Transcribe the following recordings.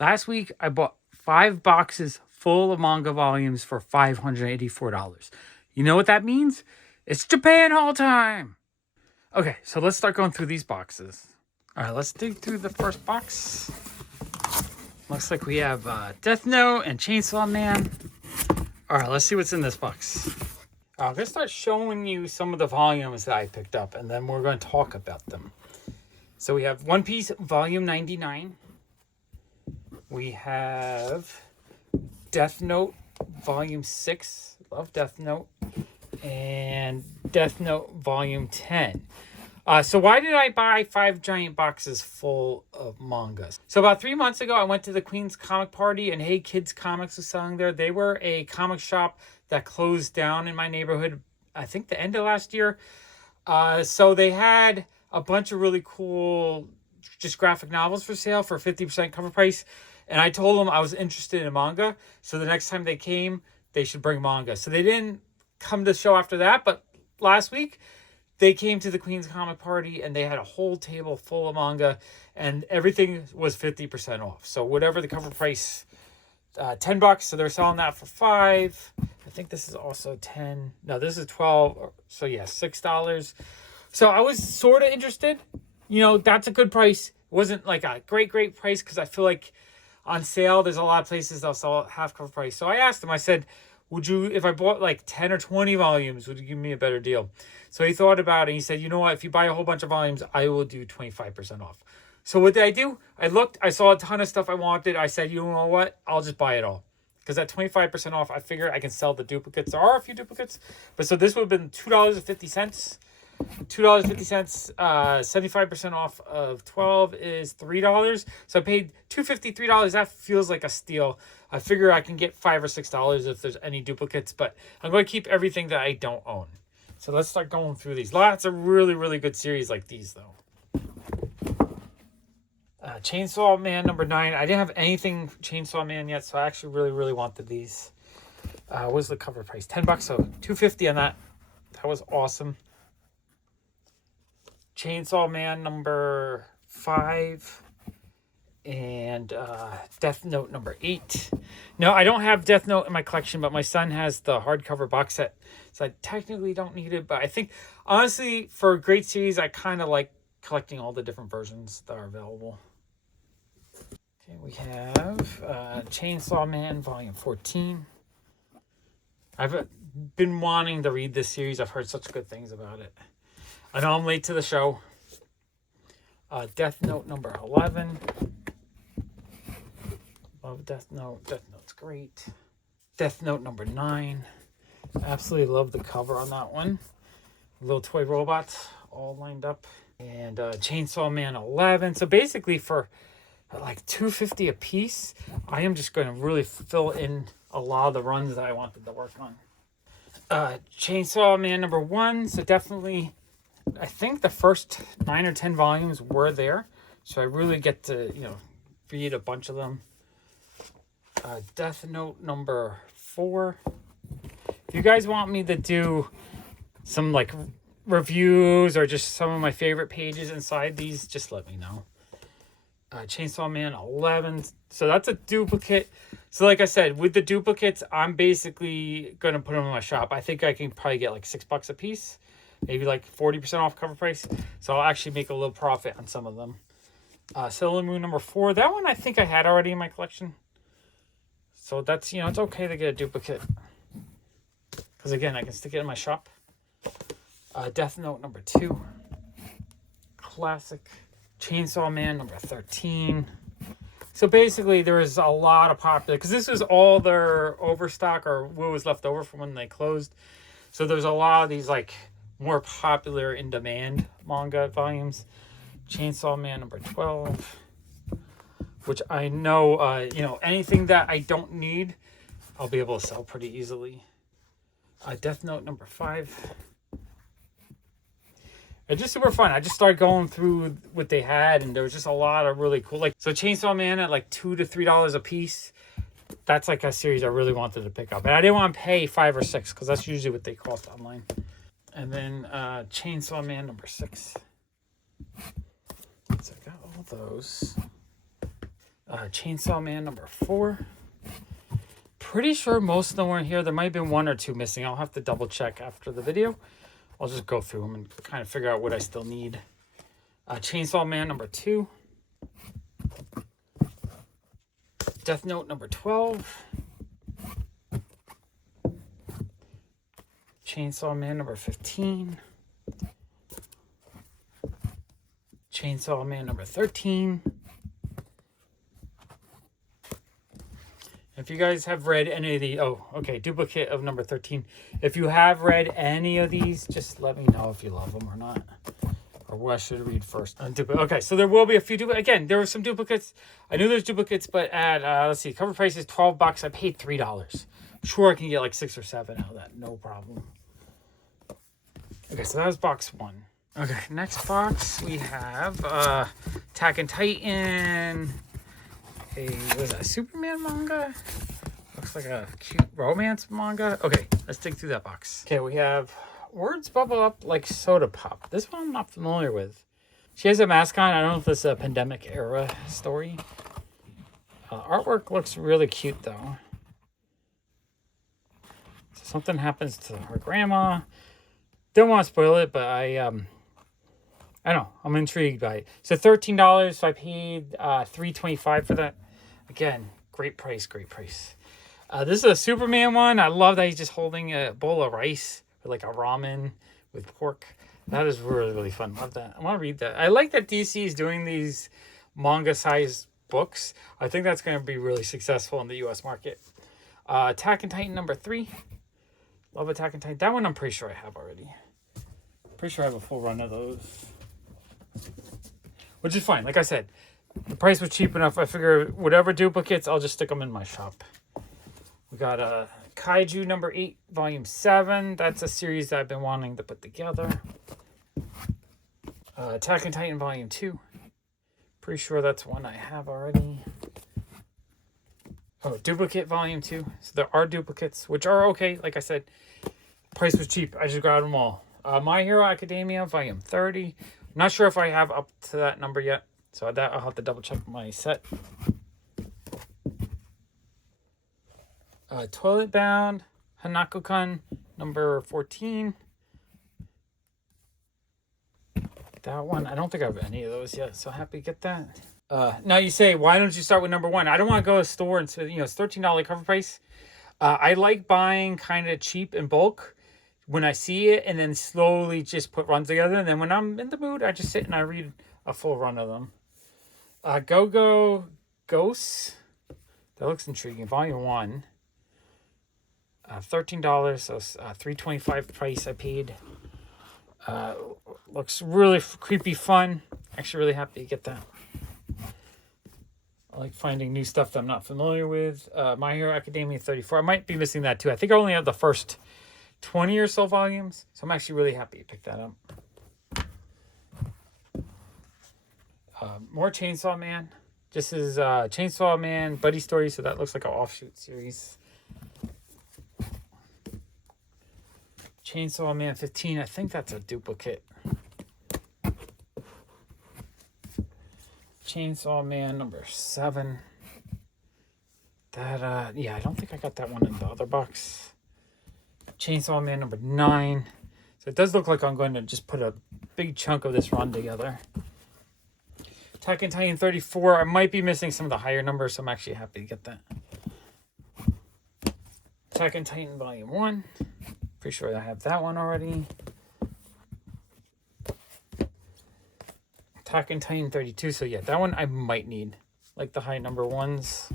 Last week, I bought 5 boxes full of manga volumes for $584. You know what that means? It's Japan haul time! Okay, so let's start going through these boxes. All right, let's dig through the first box. Looks like we have Death Note and Chainsaw Man. All right, let's see what's in this box. I'm going to start showing you some of the volumes that I picked up, and then we're going to talk about them. So we have One Piece Volume 99. We have Death Note Volume 6. Love Death Note. And Death Note Volume 10. So why did I buy 5 giant boxes full of mangas? So about 3 months ago, I went to the Queen's Comic Party, and Hey Kids Comics was selling there. They were a comic shop that closed down in my neighborhood, I think the end of last year. So they had a bunch of really cool just graphic novels for sale for 50% cover price. And I told them I was interested in manga. So the next time they came, they should bring manga. So they didn't come to the show after that. But last week, they came to the Queen's Comic Party and they had a whole table full of manga. And everything was 50% off. So whatever the cover price, $10. So they're selling that for $5. I think this is also 10. No, this is 12. So yeah, $6. So I was sort of interested. You know, that's a good price. It wasn't like a great price because I feel like on sale, there's a lot of places they'll sell half cover price. So I asked him, I said, would you, if I bought like 10 or 20 volumes, would you give me a better deal? So he thought about it. And he said, you know what? If you buy a whole bunch of volumes, I will do 25% off. So what did I do? I looked, I saw a ton of stuff I wanted. I said, you know what? I'll just buy it all. Because at 25% off, I figure I can sell the duplicates. There are a few duplicates. But so this would have been $2.50. $2.50, 75% off of 12 is $3. So I paid $2.53. That feels like a steal. I figure I can get $5 or $6 if there's any duplicates, but I'm going to keep everything that I don't own. So let's start going through these. Lots of really good series like these, though. Chainsaw Man number 9. I didn't have anything Chainsaw Man yet, so I actually really wanted these. What was the cover price? $10, so $2.50 on that. That was awesome. Chainsaw Man number 5 and Death Note number 8. No, I don't have Death Note in my collection, but my son has the hardcover box set, so I technically don't need it. But I think, honestly, for a great series, I kind of like collecting all the different versions that are available. Okay, we have Chainsaw Man Volume 14. I've been wanting to read this series. I've heard such good things about it. I know I'm late to the show. Death Note number 11. Love Death Note. Death Note's great. Death Note number 9. Absolutely love the cover on that one. Little toy robots all lined up. And Chainsaw Man 11. So basically for like $2.50 a piece, I am just going to really fill in a lot of the runs that I wanted to work on. Chainsaw Man number 1. So definitely, I think the first 9 or 10 volumes were there. So I really get to, read a bunch of them. Death Note number 4. If you guys want me to do some like reviews or just some of my favorite pages inside these, just let me know. Chainsaw Man 11. So that's a duplicate. So like I said, with the duplicates, I'm basically going to put them in my shop. I think I can probably get like $6 a piece. Maybe like 40% off cover price. So I'll actually make a little profit on some of them. Sailor Moon number 4. That one I think I had already in my collection. So that's, it's okay to get a duplicate. Because again, I can stick it in my shop. Death Note number 2. Classic. Chainsaw Man number 13. So basically there was a lot of popular, because this was all their overstock or what was left over from when they closed. So there's a lot of these like more popular in demand manga volumes. Chainsaw Man number 12, which I know, anything that I don't need, I'll be able to sell pretty easily. Death Note number 5. It's just super fun. I just started going through what they had, and there was just a lot of really cool, so Chainsaw Man at like $2 to $3 a piece. That's like a series I really wanted to pick up, and I didn't want to pay $5 or $6 because that's usually what they cost online. And then Chainsaw Man number 6. So I got all those. Chainsaw Man number 4. Pretty sure most of them were in here. There might have been 1 or 2 missing. I'll have to double check after the video. I'll just go through them and kind of figure out what I still need. Chainsaw Man number 2. Death Note number 12. Chainsaw Man number 15. Chainsaw Man number 13. If you guys have read any of the... Oh, okay, duplicate of number 13. If you have read any of these, just let me know if you love them or not. Or what I should read first. Okay, so there will be a few duplicates. Again, there were some duplicates. I knew there's duplicates, but at, let's see, cover price is $12. I paid $3. I'm sure I can get like 6 or 7 out of that. No problem. Okay, so that was box 1. Okay, next box we have Attack on Titan. Was that a Superman manga? Looks like a cute romance manga. Okay, let's dig through that box. Okay, we have Words Bubble Up Like Soda Pop. This one I'm not familiar with. She has a mask on. I don't know if this is a pandemic era story. Artwork looks really cute though. So something happens to her grandma. Don't want to spoil it, but I don't know. I'm intrigued by it. So $13, so I paid $3.25 for that. Again, great price, great price. This is a Superman one. I love that he's just holding a bowl of rice with like a ramen with pork. That is really, really fun. Love that. I want to read that. I like that DC is doing these manga-sized books. I think that's going to be really successful in the U.S. market. Attack on Titan number 3. Love Attack on Titan. That one I'm pretty sure I have already. Pretty sure I have a full run of those. Which is fine. Like I said, the price was cheap enough. I figure whatever duplicates, I'll just stick them in my shop. We got Kaiju number 8, volume 7. That's a series that I've been wanting to put together. Attack on Titan volume 2. Pretty sure that's one I have already. Oh, duplicate volume 2. So there are duplicates, which are okay. Like I said, price was cheap. I just grabbed them all. My Hero Academia volume 30. I'm not sure if I have up to that number yet. So that I'll have to double check my set. Toilet Bound, Hanako-kun, number 14. That one, I don't think I have any of those yet, so happy to get that. Now you say, why don't you start with number 1? I don't want to go to a store and say, it's $13 cover price. I like buying kind of cheap in bulk when I see it and then slowly just put runs together. And then when I'm in the mood, I just sit and I read a full run of them. Go-Go Ghosts. That looks intriguing. Volume 1. $13, so $3.25 price I paid. Looks really creepy fun. Actually really happy to get that. I like finding new stuff that I'm not familiar with. My Hero Academia 34. I might be missing that too. I think I only have the first 20 or so volumes. So I'm actually really happy to pick that up. More Chainsaw Man. This is Chainsaw Man Buddy Story. So that looks like an offshoot series. Chainsaw Man 15. I think that's a duplicate. Chainsaw Man number 7. That, yeah, I don't think I got that one in the other box. Chainsaw Man number 9. So it does look like I'm going to just put a big chunk of this run together. Attack on Titan 34. I might be missing some of the higher numbers, so I'm actually happy to get that. Attack on Titan volume 1. Pretty sure I have that one already. Attack on Titan 32. So yeah, that one I might need. Like the high number ones.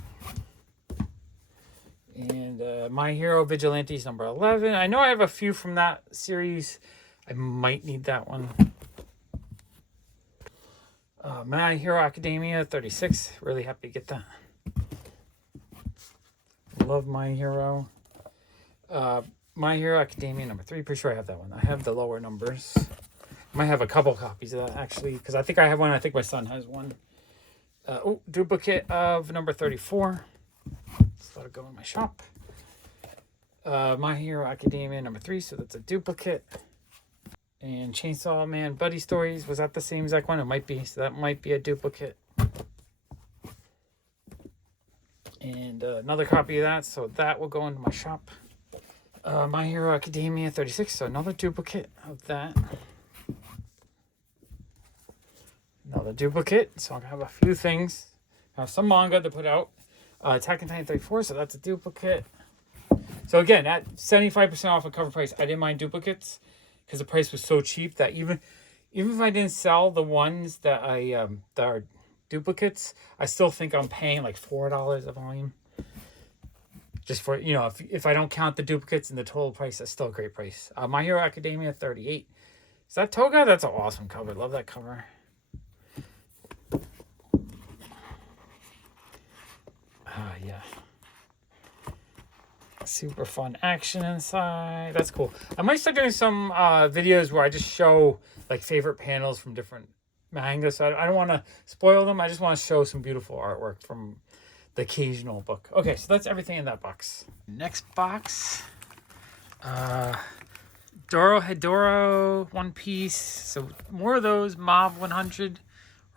And My Hero Vigilantes number 11. I know I have a few from that series. I might need that one. My Hero Academia 36. Really happy to get that. Love My Hero. My Hero Academia number 3. Pretty sure I have that one. I have the lower numbers. I might have a couple copies of that actually, because I think I have one. I think my son has one. Duplicate of number 34. Let's let it go in my shop. My Hero Academia number 3. So that's a duplicate. And Chainsaw Man Buddy Stories. Was that the same exact one? It might be. So that might be a duplicate. And another copy of that, so that will go into my shop. My Hero Academia 36, so another duplicate of that. Another duplicate, so I have a few things. I have some manga to put out. Attack on Titan 34, so that's a duplicate. So again, at 75% off of cover price, I didn't mind duplicates because the price was so cheap that even if I didn't sell the ones that that are duplicates, I still think I'm paying like $4 a volume. Just for, you know, if I don't count the duplicates and the total price, that's still a great price. My Hero Academia 38. Is that Toga? That's an awesome cover. Love that cover. Yeah. Super fun action inside. That's cool. I might start doing some videos where I just show like favorite panels from different manga. So I don't want to spoil them. I just want to show some beautiful artwork from the occasional book. Okay, so that's everything in that box. Next box. Dorohedoro One Piece. So more of those. Mob 100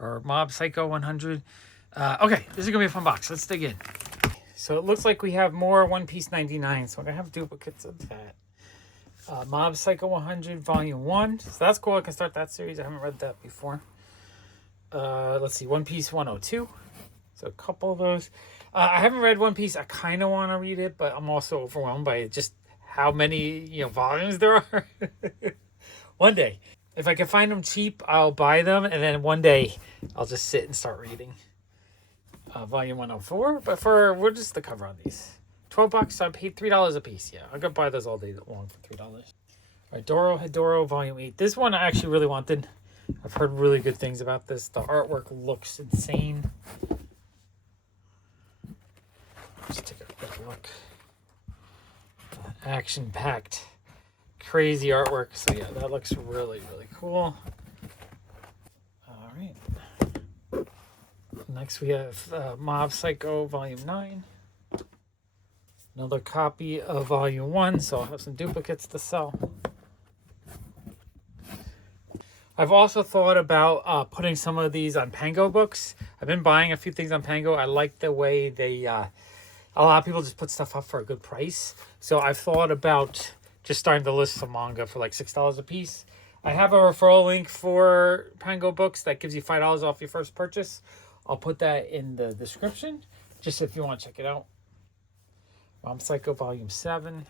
or Mob Psycho 100. Okay, this is going to be a fun box. Let's dig in. So it looks like we have more One Piece 99. So I'm going to have duplicates of that. Mob Psycho 100 Volume 1. So that's cool. I can start that series. I haven't read that before. Let's see. One Piece 102. So a couple of those. I haven't read One Piece. I kind of want to read it, but I'm also overwhelmed by just how many volumes there are. One day, if I can find them cheap, I'll buy them, and then one day I'll just sit and start reading. Volume 104, but we're just the cover on these. $12, so I paid $3 a piece. Yeah, I'm gonna buy those all day long for $3. All right, Dorohedoro Volume 8. This one I actually really wanted. I've heard really good things about this. The artwork looks insane. Let's take a quick look. Action-packed, crazy artwork. So yeah, that looks really, really cool. All right. Next we have Mob Psycho Volume 9. Another copy of Volume 1, so I'll have some duplicates to sell. I've also thought about putting some of these on Pango books. I've been buying a few things on Pango. I like the way they... a lot of people just put stuff up for a good price. So I've thought about just starting to list some manga for like $6 a piece. I have a referral link for Pango books that gives you $5 off your first purchase. I'll put that in the description, just if you want to check it out. Mob Psycho Volume 7.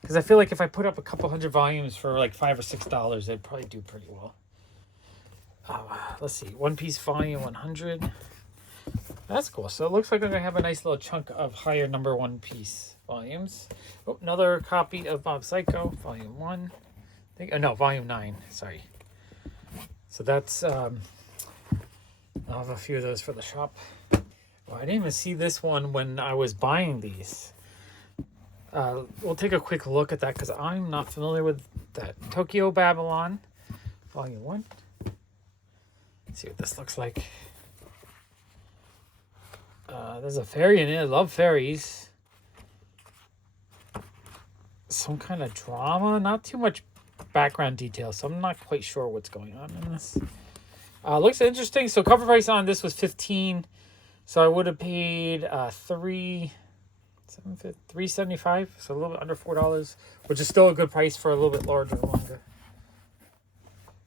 Because I feel like if I put up a couple hundred volumes for like $5 or $6, they'd probably do pretty well. Let's see. One Piece Volume 100. That's cool. So it looks like I'm going to have a nice little chunk of higher number One Piece volumes. Oh, another copy of Mob Psycho, Volume 1. No, Volume 9. Sorry. So that's... I'll have a few of those for the shop. Well, I didn't even see this one when I was buying these. We'll take a quick look at that because I'm not familiar with that. Tokyo Babylon, Volume 1. Let's see what this looks like. There's a fairy in it. I love fairies. Some kind of drama. Not too much background detail, so I'm not quite sure what's going on in this. Looks interesting. So cover price on this was $15. So I would have paid $3.75, so a little bit under $4, which is still a good price for a little bit larger manga.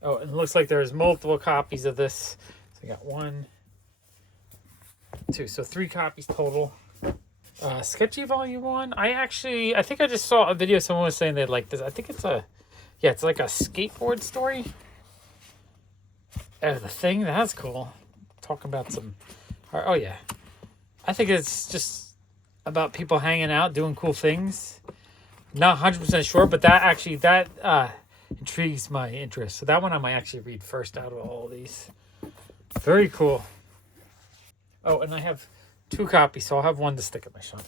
Oh, and it looks like there's multiple copies of this. So I got 1, 2, so 3 copies total. Sketchy Volume 1. I think I just saw a video. Someone was saying they like this. I think it's it's like a skateboard story. The Thing. That's cool. Talking about some. Oh yeah, I think it's just about people hanging out, doing cool things. Not 100% sure, but that intrigues my interest. So that one I might actually read first out of all of these. Very cool. Oh, and I have 2 copies, so I'll have 1 to stick at my shop.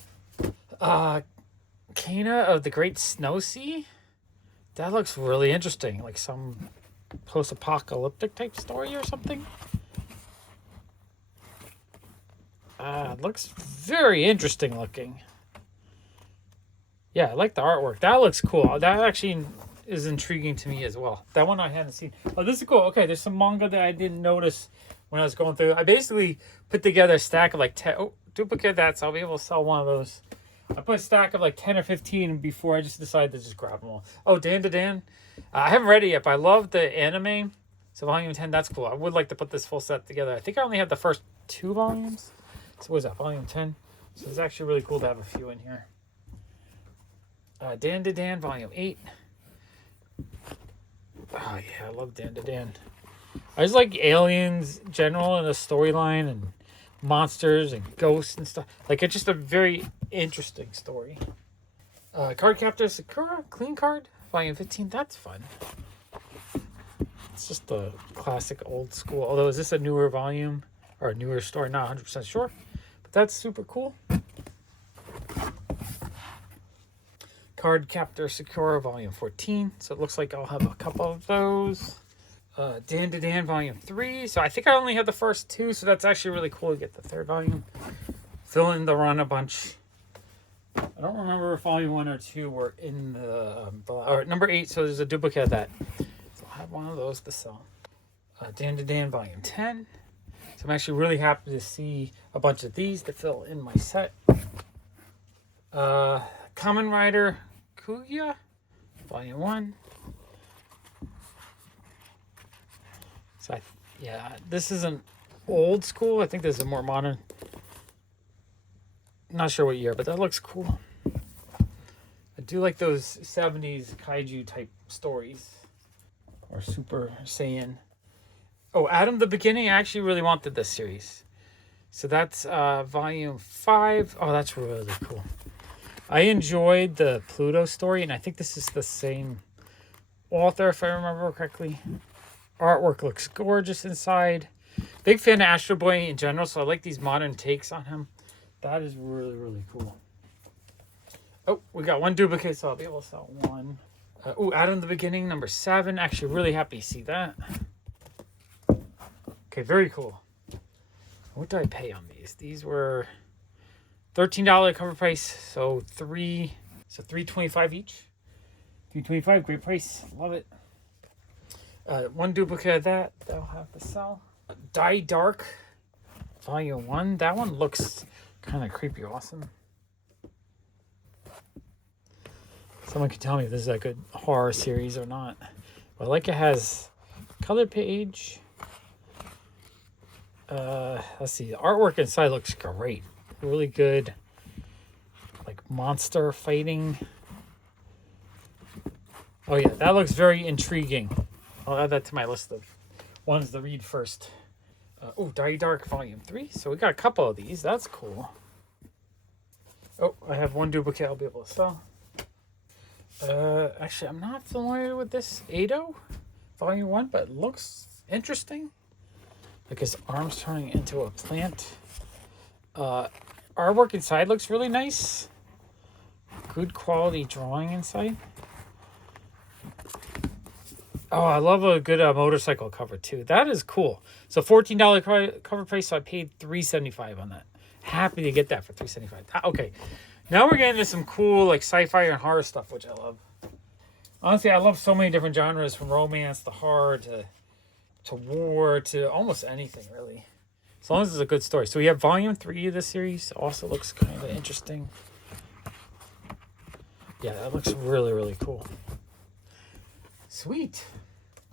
Kana of the Great Snow Sea. That looks really interesting, like some post-apocalyptic type story or something. It looks very interesting looking. Yeah, I like the artwork. That looks cool. That actually is intriguing to me as well. That one I hadn't seen. Oh, this is cool. Okay, there's some manga that I didn't notice when I was going through. I basically put together a stack of like 10. Oh, duplicate that, so I'll be able to sell one of those. I put a stack of like 10 or 15 before I just decided to just grab them all. Oh, Dan to Dan. I haven't read it yet, but I love the anime. So volume 10, that's cool. I would like to put this full set together. I think I only have the first 2 volumes. So what is that, volume 10? So it's actually really cool to have a few in here. Dan to Dan, volume 8. Oh yeah, I love Dan to Dan. I just like aliens in general and the storyline and monsters and ghosts and stuff. Like, it's just a very interesting story. Card Captor Sakura, Clean Card, volume 15. That's fun. It's just the classic old school. Although, is this a newer volume or a newer story? Not 100% sure. But that's super cool. Card Captor Sakura, volume 14. So it looks like I'll have a couple of those. Dan to Dan, volume 3. So I think I only have the first 2. So that's actually really cool to get the 3rd volume. Fill in the run a bunch. I don't remember if volume 1 or 2 were in the or number 8, so there's a duplicate of that. So I'll have one of those to sell. Dan to Dan, volume 10. So I'm actually really happy to see a bunch of these to fill in my set. Kamen Rider Kuya, volume 1. So yeah, this isn't old school. I think this is more modern. Not sure what year, but that looks cool. I do like those 70s kaiju type stories. Or Super Saiyan. Oh, Adam the Beginning. I actually really wanted this series. So that's volume 5. Oh, that's really cool. I enjoyed the Pluto story, and I think this is the same author, if I remember correctly. Artwork looks gorgeous inside. Big fan of Astro Boy in general, so I like these modern takes on him. That is really, really cool. Oh, we got one duplicate, so I'll be able to sell one. Adam the Beginning, number 7. Actually, really happy to see that. Okay, very cool. What did I pay on these? These were $13 cover price, so $3.25 each. $3.25, great price. Love it. One duplicate of that I'll have to sell. Die Dark, volume 1. That one looks kind of creepy awesome. Someone can tell me if this is a good horror series or not. But I like it has color page. Let's see. The artwork inside looks great. Really good. Like monster fighting. Oh yeah, that looks very intriguing. I'll add that to my list of ones to read first. Die Dark volume 3. So we got a couple of these. That's cool. Oh, I have one duplicate I'll be able to sell. Actually, I'm not familiar with this Ado volume 1, but it looks interesting. Like his arms turning into a plant. Artwork inside looks really nice. Good quality drawing inside. Oh, I love a good motorcycle cover too. That is cool. So $14 cover price, so I paid $3.75 on that. Happy to get that for $3.75. Okay, now we're getting into some cool like sci-fi and horror stuff, which I love. Honestly, I love so many different genres, from romance to horror to war to almost anything really. As long as it's a good story. So we have volume 3 of this series. Also looks kind of interesting. Yeah, that looks really, really cool. Sweet.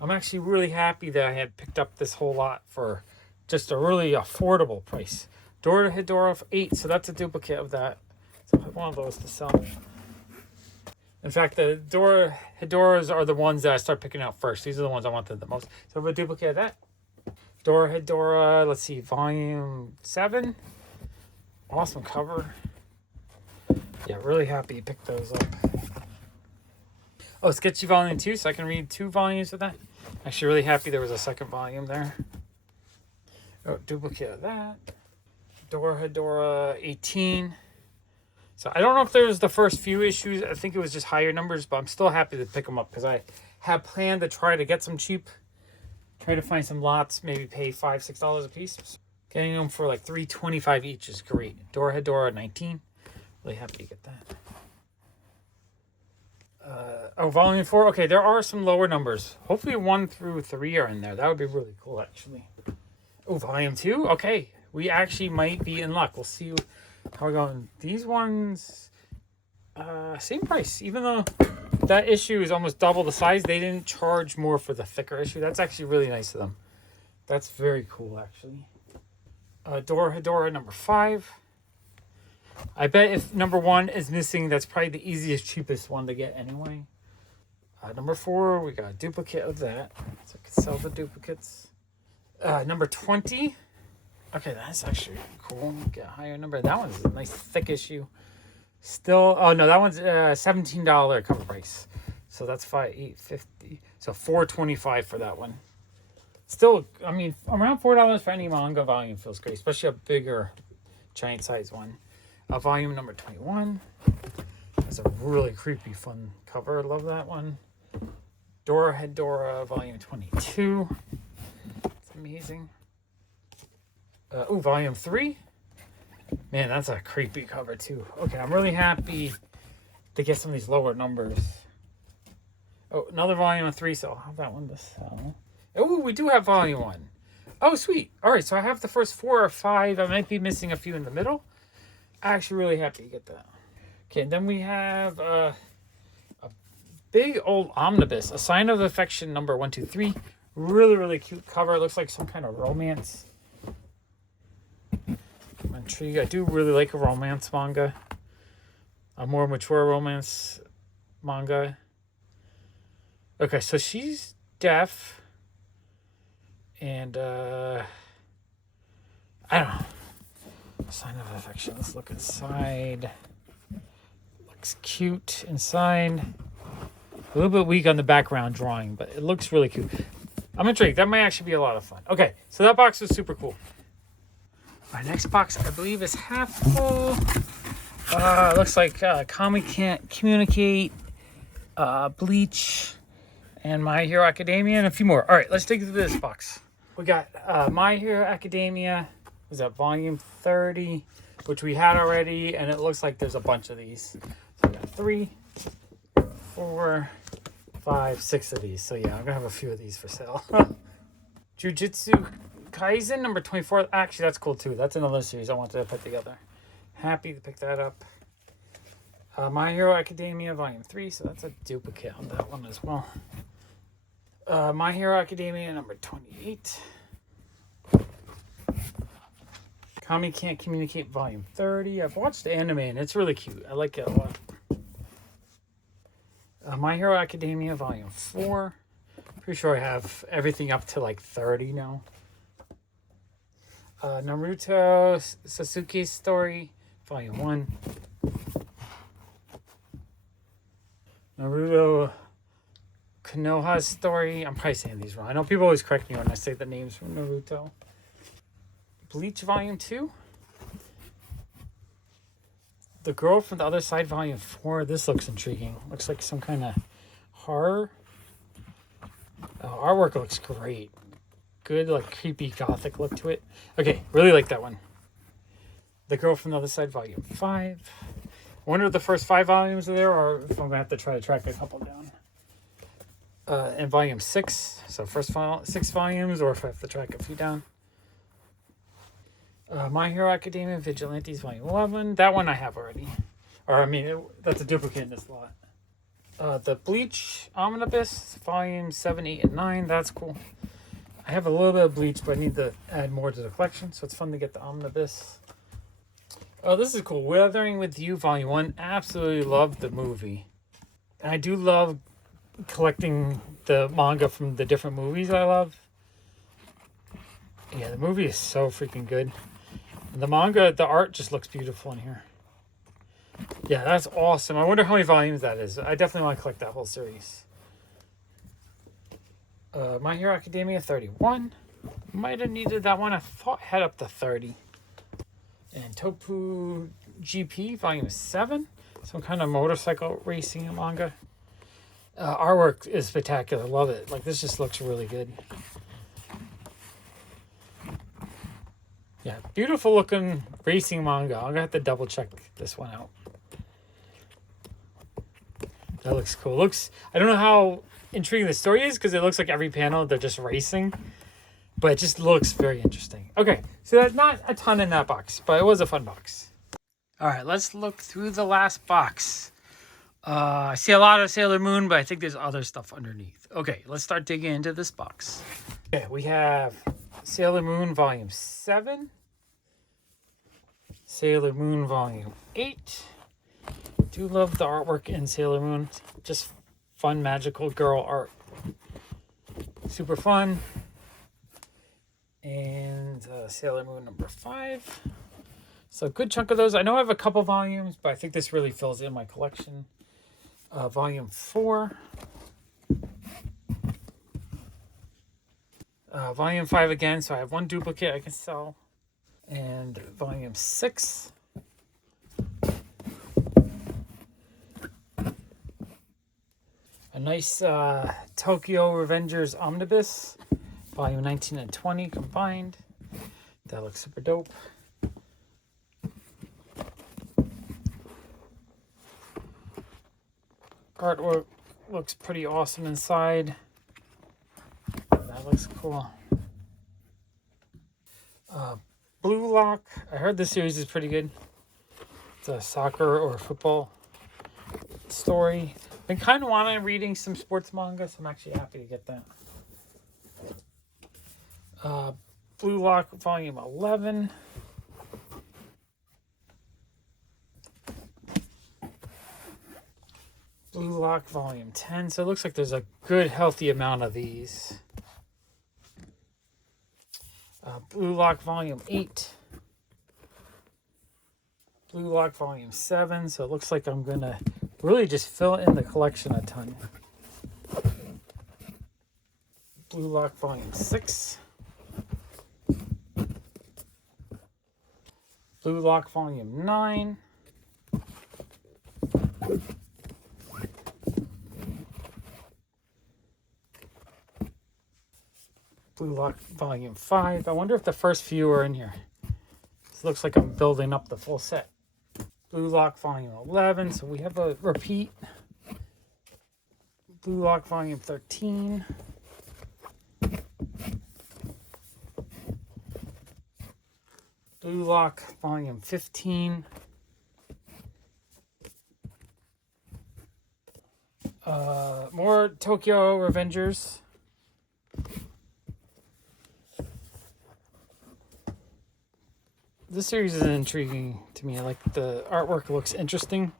I'm actually really happy that I had picked up this whole lot for just a really affordable price. Dora Hedora for 8, so that's a duplicate of that. So I have one of those to sell. In fact, the Dora Hedoras are the ones that I start picking out first. These are the ones I wanted the most. So I have a duplicate of that. Dora Hedora, let's see, volume 7. Awesome cover. Yeah, really happy you picked those up. Oh, Sketchy volume 2, so I can read 2 volumes of that. Actually, really happy there was a second volume there. Oh, duplicate of that. Dora Hedora 18. So I don't know if there's the first few issues. I think it was just higher numbers, but I'm still happy to pick them up because I have planned to try to get some cheap. Try to find some lots, maybe pay $5, $6 a piece. Getting them for like $3.25 each is great. Dora Hedora 19. Really happy to get that. Volume 4. Okay, there are some lower numbers. Hopefully 1 through 3 are in there. That would be really cool, actually. Oh, volume 2? Okay. We actually might be in luck. We'll see how we're going. These ones, same price. Even though that issue is almost double the size, they didn't charge more for the thicker issue. That's actually really nice of them. That's very cool, actually. Dora Hedora number 5. I bet if number 1 is missing, that's probably the easiest, cheapest one to get anyway. Number 4, we got a duplicate of that. So I can sell the duplicates. Number 20. Okay, that's actually cool. Get a higher number. That one's a nice thick issue. Still, oh no, that one's $17 cover price. So that's $8.50. So $4.25 for that one. Still, I mean, around $4 for any manga volume feels great, especially a bigger, giant size one. Volume number 21. That's a really creepy, fun cover. Love that one. Dora Hedora, volume 22. It's amazing. Volume 3. Man, that's a creepy cover too. Okay, I'm really happy to get some of these lower numbers. Oh, another volume of 3, so I'll have that one to sell. Oh, we do have volume 1. Oh, sweet. All right, so I have the first 4 or 5. I might be missing a few in the middle. Actually really happy to get that. Okay, and then we have a big old omnibus, A Sign of Affection number 123. Really, really cute cover. It looks like some kind of romance. I'm intrigued. I do really like a romance manga. A more mature romance manga. Okay, so she's deaf. And, I don't know. Sign of Affection. Let's look inside. Looks cute inside. A little bit weak on the background drawing, but it looks really cute. I'm intrigued. That might actually be a lot of fun. Okay, so that box was super cool. Our next box, I believe, is half full. Looks like Kami Can't Communicate, Bleach, and My Hero Academia, and a few more. All right, let's dig through this box. We got My Hero Academia. Was that volume 30, which we had already, and it looks like there's a bunch of these. So we got 3, 4, 5, 6 of these. So yeah, I'm gonna have a few of these for sale. Jujutsu Kaisen number 24. Actually, that's cool too. That's another series I wanted to put together. Happy to pick that up. My Hero Academia volume 3. So that's a duplicate on that one as well. My Hero Academia number 28. Kami Can't Communicate volume 30. I've watched the anime and it's really cute. I like it a lot. My Hero Academia volume 4. Pretty sure I have everything up to like 30 now. Naruto Sasuke's Story volume 1. Naruto Konoha's Story. I'm probably saying these wrong. I know people always correct me when I say the names from Naruto. Bleach volume 2. The Girl from the Other Side volume 4. This looks intriguing. Looks like some kind of horror. Artwork looks great. Good, like creepy gothic look to it. Okay, really like that one. The Girl from the Other Side volume 5. I wonder if the first 5 volumes are there or if I'm going to have to try to track a couple down. And volume 6. So first 6 volumes, or if I have to track a few down. My Hero Academia Vigilantes volume 11. That one I have already. Or, I mean, that's a duplicate in this lot. The Bleach Omnibus volume 7, 8, and 9. That's cool. I have a little bit of Bleach, but I need to add more to the collection. So it's fun to get the Omnibus. Oh, this is cool. Weathering with You volume 1. Absolutely love the movie. And I do love collecting the manga from the different movies I love. Yeah, the movie is so freaking good. And the manga, the art just looks beautiful in here. Yeah, that's awesome. I wonder how many volumes that is. I definitely want to collect that whole series. My Hero Academia 31. Might have needed that one. I thought I had up to 30. And Topu GP volume 7. Some kind of motorcycle racing manga. Artwork is spectacular. Love it. Like, this just looks really good. Yeah, beautiful looking racing manga. I'm gonna have to double check this one out. That looks cool. I don't know how intriguing the story is because it looks like every panel they're just racing. but it just looks very interesting. Okay, so there's not a ton in that box, but it was a fun box. All right, let's look through the last box. I see a lot of Sailor Moon, but I think there's other stuff underneath. Okay, let's start digging into this box. Okay, we have Sailor Moon Volume 7. Sailor Moon Volume 8. Do love the artwork in Sailor Moon. Just fun, magical girl art. Super fun. And Sailor Moon number 5. So a good chunk of those. I know I have a couple volumes, but I think this really fills in my collection. Volume 4. Volume 5 again, so I have one duplicate I can sell. And Volume 6. A nice Tokyo Revengers Omnibus. Volume 19 and 20 combined. That looks super dope. Artwork looks pretty awesome inside. That looks cool. Blue Lock. I heard this series is pretty good. It's a soccer or football story. Been kind of wanting reading some sports manga, so I'm actually happy to get that. Blue Lock Volume 11. Blue Lock Volume 10. So it looks like there's a good, healthy amount of these. Blue Lock Volume 8. Blue Lock Volume 7. So it looks like I'm going to really just fill in the collection a ton. Blue Lock Volume 6. Blue Lock Volume 9. Blue Lock Volume 5. I wonder if the first few are in here. This looks like I'm building up the full set. Blue Lock Volume 11. So we have a repeat. Blue Lock Volume 13. Blue Lock Volume 15. More Tokyo Revengers. This series is intriguing to me. I like the artwork, looks interesting.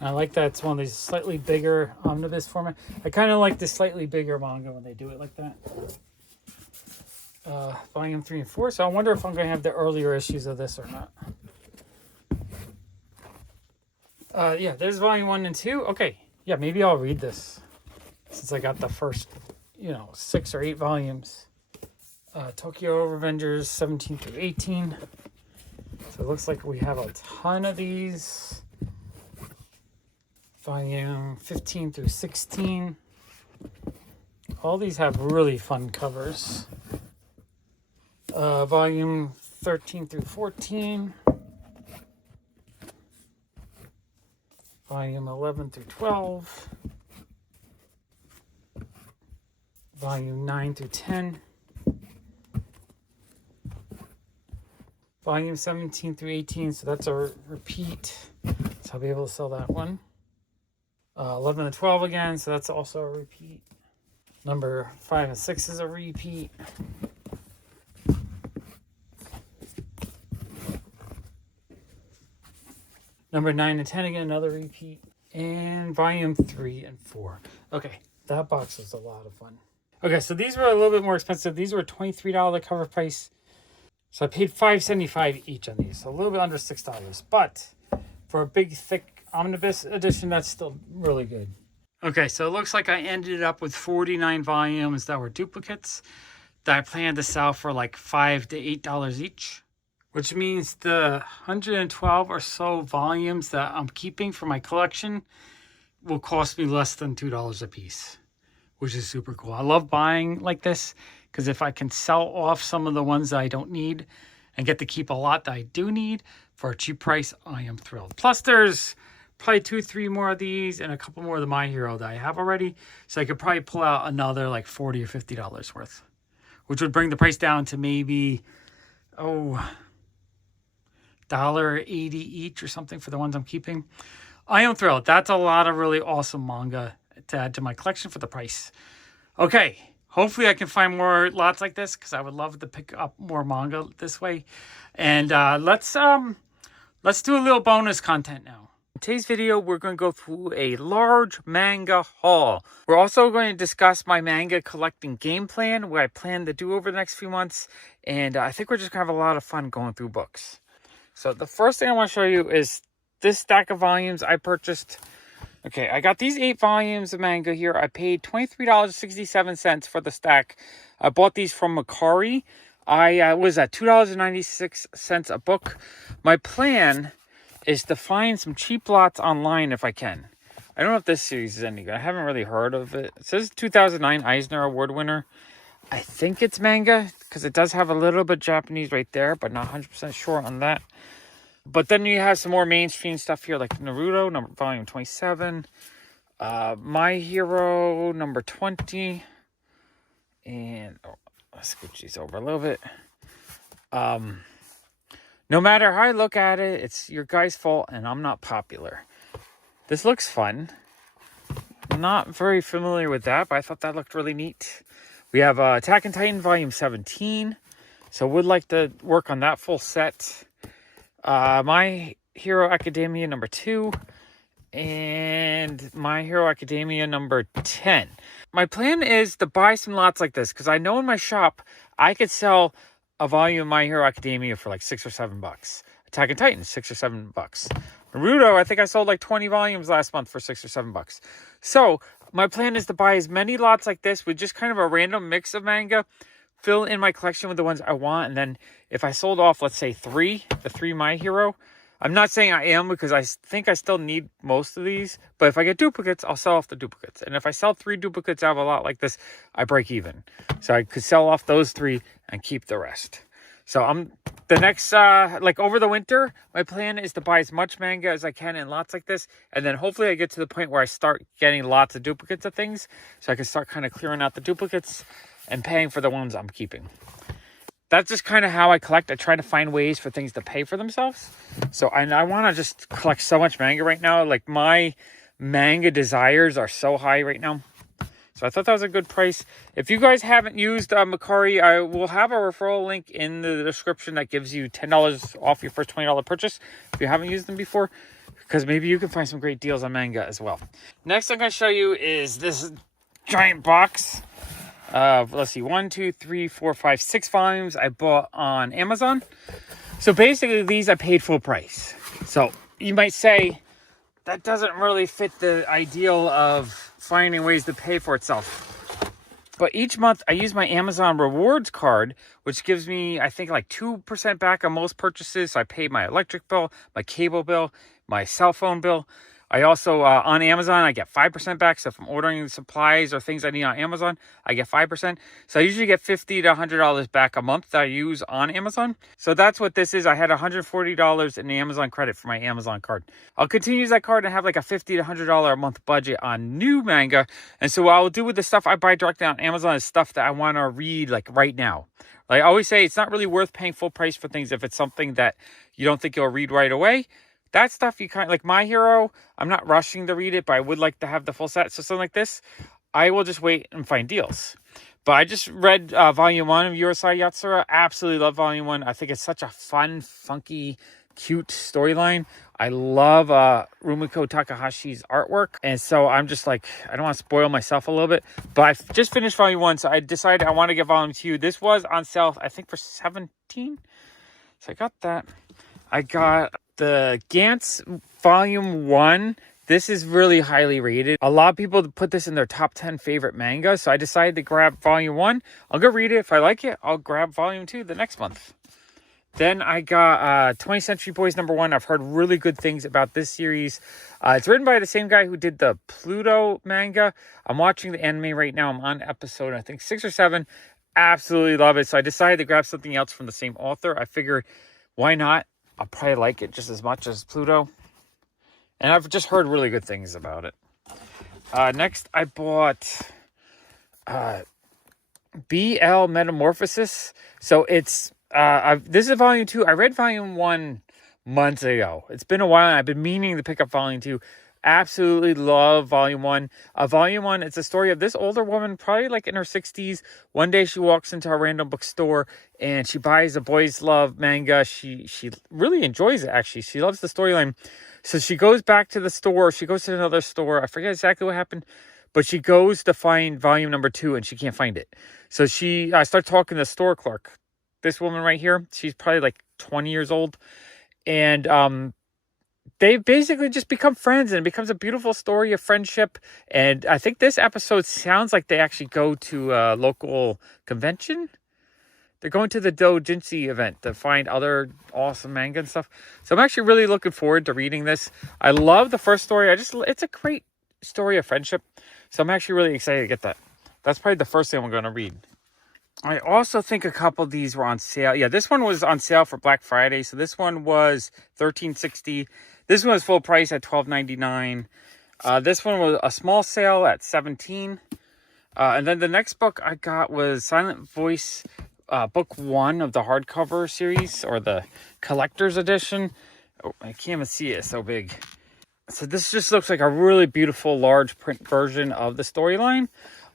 And I like that it's one of these slightly bigger omnibus format. I kind of like the slightly bigger manga when they do it like that. Volume 3 and 4. So I wonder if I'm going to have the earlier issues of this or not. Yeah, there's Volume 1 and 2. Okay, yeah, maybe I'll read this since I got the first, 6 or 8 volumes. Tokyo Revengers 17 through 18. So it looks like we have a ton of these. Volume 15 through 16. All these have really fun covers. Volume 13 through 14. Volume 11 through 12. Volume 9 through 10. Volume 17 through 18, so that's a repeat. So I'll be able to sell that one. 11 and 12 again, so that's also a repeat. Number 5 and 6 is a repeat. Number 9 and 10 again, another repeat. And volume 3 and 4. Okay, that box was a lot of fun. Okay, so these were a little bit more expensive. These were $23 cover price. So I paid $5.75 each on these, so a little bit under $6. But for a big, thick omnibus edition, that's still really good. Okay, so it looks like I ended up with 49 volumes that were duplicates that I planned to sell for like $5 to $8 each, which means the 112 or so volumes that I'm keeping for my collection will cost me less than $2 a piece, which is super cool. I love buying like this because if I can sell off some of the ones that I don't need and get to keep a lot that I do need for a cheap price, I am thrilled. Plus, there's probably 2-3 more of these and a couple more of the My Hero that I have already. So I could probably pull out another like $40 or $50 worth, which would bring the price down to maybe, $1.80 each or something for the ones I'm keeping. I am thrilled. That's a lot of really awesome manga to add to my collection for the price. Okay, hopefully I can find more lots like this because I would love to pick up more manga this way. And let's do a little bonus content now. In today's video, we're going to go through a large manga haul. We're also going to discuss my manga collecting game plan, what I plan to do over the next few months. And I think we're just going to have a lot of fun going through books. So the first thing I want to show you is this stack of volumes I purchased. Okay, I got these 8 volumes of manga here. I paid $23.67 for the stack. I bought these from Mercari. I was at $2.96 a book. My plan is to find some cheap lots online if I can. I don't know if this series is any good. I haven't really heard of it. It says 2009 Eisner Award winner. I think it's manga because it does have a little bit Japanese right there, but not 100% sure on that. But then you have some more mainstream stuff here, like Naruto, volume 27, My Hero, number 20, and let's scooch these over a little bit. No matter how I look at it, it's your guys' fault, and I'm not popular. This looks fun. Not very familiar with that, but I thought that looked really neat. We have Attack on Titan, volume 17, so would like to work on that full set. My Hero Academia number 2 and My Hero Academia number 10. My plan is to buy some lots like this because I know in my shop I could sell a volume of My Hero Academia for like $6 or $7. Attack on Titan, $6 or $7. Naruto, I think I sold like 20 volumes last month for $6 or $7. So my plan is to buy as many lots like this with just kind of a random mix of manga, fill in my collection with the ones I want, and then if I sold off, let's say the 3 My Hero, I'm not saying I am because I think I still need most of these, but if I get duplicates, I'll sell off the duplicates. And if I sell 3 duplicates out of a lot like this, I break even. So I could sell off those 3 and keep the rest. So the next, over the winter, my plan is to buy as much manga as I can in lots like this. And then hopefully I get to the point where I start getting lots of duplicates of things. So I can start kind of clearing out the duplicates and paying for the ones I'm keeping. That's just kind of how I collect. I try to find ways for things to pay for themselves. So I want to just collect so much manga right now. Like my manga desires are so high right now. So I thought that was a good price. If you guys haven't used Mercari, I will have a referral link in the description that gives you $10 off your first $20 purchase if you haven't used them before, because maybe you can find some great deals on manga as well. Next I'm going to show you is this giant box. Let's see, 1, 2, 3, 4, 5, 6 volumes I bought on Amazon. So basically these I paid full price. So you might say that doesn't really fit the ideal of finding ways to pay for itself. But each month I use my Amazon rewards card, which gives me, I think, like 2% back on most purchases. So I pay my electric bill, my cable bill, my cell phone bill. I also, on Amazon, I get 5% back. So if I'm ordering supplies or things I need on Amazon, I get 5%. So I usually get $50 to $100 back a month that I use on Amazon. So that's what this is. I had $140 in Amazon credit for my Amazon card. I'll continue to use that card and have like a $50 to $100 a month budget on new manga. And so what I'll do with the stuff I buy directly on Amazon is stuff that I want to read like right now. Like I always say, it's not really worth paying full price for things if it's something that you don't think you'll read right away. That stuff you kind of, like My Hero, I'm not rushing to read it, but I would like to have the full set. So something like this, I will just wait and find deals. But I just read Volume 1 of Urusei Yatsura. Absolutely love Volume 1. I think it's such a fun, funky, cute storyline. I love Rumiko Takahashi's artwork. And so I'm just like, I don't want to spoil myself a little bit. But I just finished Volume 1, so I decided I want to get Volume 2. This was on sale, I think, for $17. So I got that. I got the Gantz Volume 1. This is really highly rated. A lot of people put this in their top 10 favorite manga. So I decided to grab Volume 1. I'll go read it. If I like it, I'll grab Volume 2 the next month. Then I got 20th Century Boys number 1. I've heard really good things about this series. It's written by the same guy who did the Pluto manga. I'm watching the anime right now. I'm on episode, I think, 6 or 7. Absolutely love it. So I decided to grab something else from the same author. I figured, why not? I'll probably like it just as much as Pluto. And I've just heard really good things about it. Next, I bought BL Metamorphosis. So it's this is volume 2. I read volume 1 months ago. It's been a while, and I've been meaning to pick up volume 2. Absolutely love volume 1. Volume 1, it's a story of this older woman, probably like in her 60s. One day she walks into a random bookstore and she buys a boys love manga. She really enjoys it, actually. She loves the storyline. So she goes back to the store. She goes to another store. I forget exactly what happened, but she goes to find volume number 2 and she can't find it. So I start talking to the store clerk. This woman right here, she's probably like 20 years old. And they basically just become friends, and it becomes a beautiful story of friendship. And I think this episode sounds like they actually go to a local convention. They're going to the doujinshi event to find other awesome manga and stuff. So I'm actually really looking forward to reading this. I love the first story. It's a great story of friendship. So I'm actually really excited to get that. That's probably the first thing I'm going to read. I also think a couple of these were on sale. Yeah, this one was on sale for Black Friday. So this one was $13.60. This one was full price at $12.99. This one was a small sale at $17. And then the next book I got was Silent Voice, book 1 of the hardcover series, or the collector's edition. Oh, I can't even see it. It's so big. So this just looks like a really beautiful large print version of the storyline.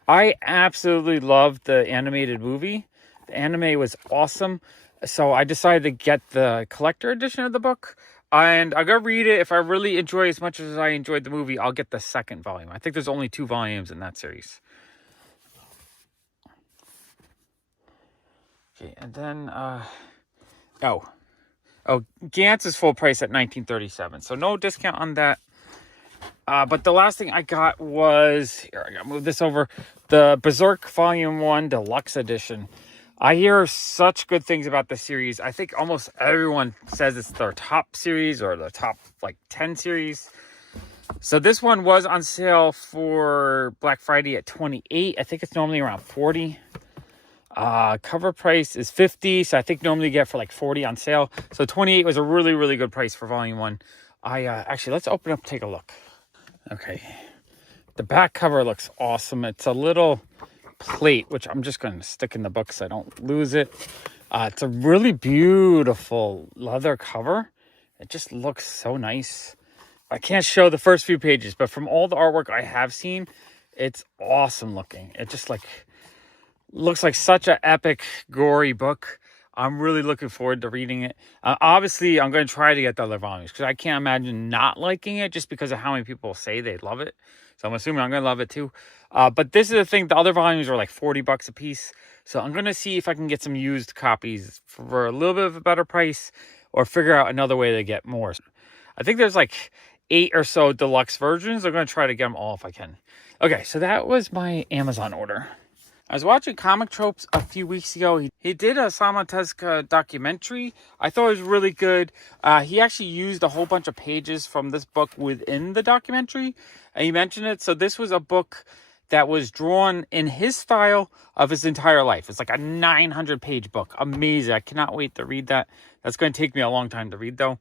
I absolutely loved the animated movie. The anime was awesome. So I decided to get the collector edition of the book. And I'm going to read it. If I really enjoy as much as I enjoyed the movie, I'll get the second volume. I think there's only 2 volumes in that series. Okay, and then, Gantz is full price at $19.37. So no discount on that. But the last thing I got was, here, I got to move this over, the Berserk Volume 1 Deluxe Edition. I hear such good things about the series. I think almost everyone says it's their top series or the top, 10 series. So this one was on sale for Black Friday at $28. I think it's normally around $40. Cover price is $50, so I think normally you get for $40 on sale. So $28 was a really, really good price for Volume 1. Actually, let's open up and take a look. Okay, the back cover looks awesome. It's a little plate, which I'm just going to stick in the book so I don't lose it. It's a really beautiful leather cover. It just looks so nice. I can't show the first few pages, but from all the artwork I have seen, it's awesome looking. It just looks like such an epic, gory book. I'm really looking forward to reading it. Obviously, I'm going to try to get the other volumes because I can't imagine not liking it just because of how many people say they love it. So I'm assuming I'm going to love it too. But this is the thing. The other volumes are $40 a piece. So I'm going to see if I can get some used copies for a little bit of a better price or figure out another way to get more. I think there's 8 or so deluxe versions. I'm going to try to get them all if I can. Okay, so that was my Amazon order. I was watching Comic Tropes a few weeks ago. He did a Osamu Tezuka documentary. I thought it was really good. He actually used a whole bunch of pages from this book within the documentary. And he mentioned it. So this was a book that was drawn in his style of his entire life. It's a 900-page book. Amazing. I cannot wait to read that. That's going to take me a long time to read, though.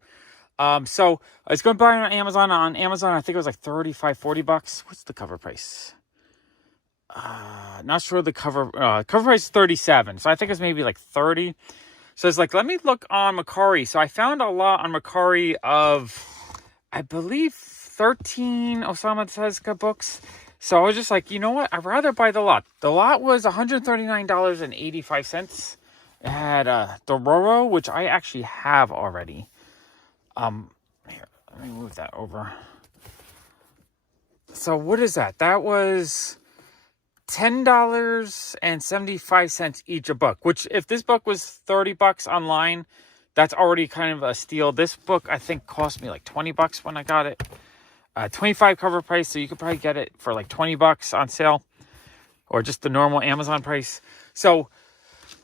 So I was going to buy it on Amazon. On Amazon, I think it was $35-$40. What's the cover price? Not sure the cover price is $37, so I think it's maybe $30. So it's let me look on Mercari. So I found a lot on Mercari of, I believe, 13 Osamu Tezuka books. So I was just you know what? I'd rather buy the lot. The lot was $139.85. It had Dororo, which I actually have already. Here, let me move that over. So what is that? That was $10.75 each a book, which if this book was $30 online, that's already kind of a steal. This book, I think, cost me $20 when I got it. $25 cover price, so you could probably get it for $20 on sale or just the normal Amazon price. So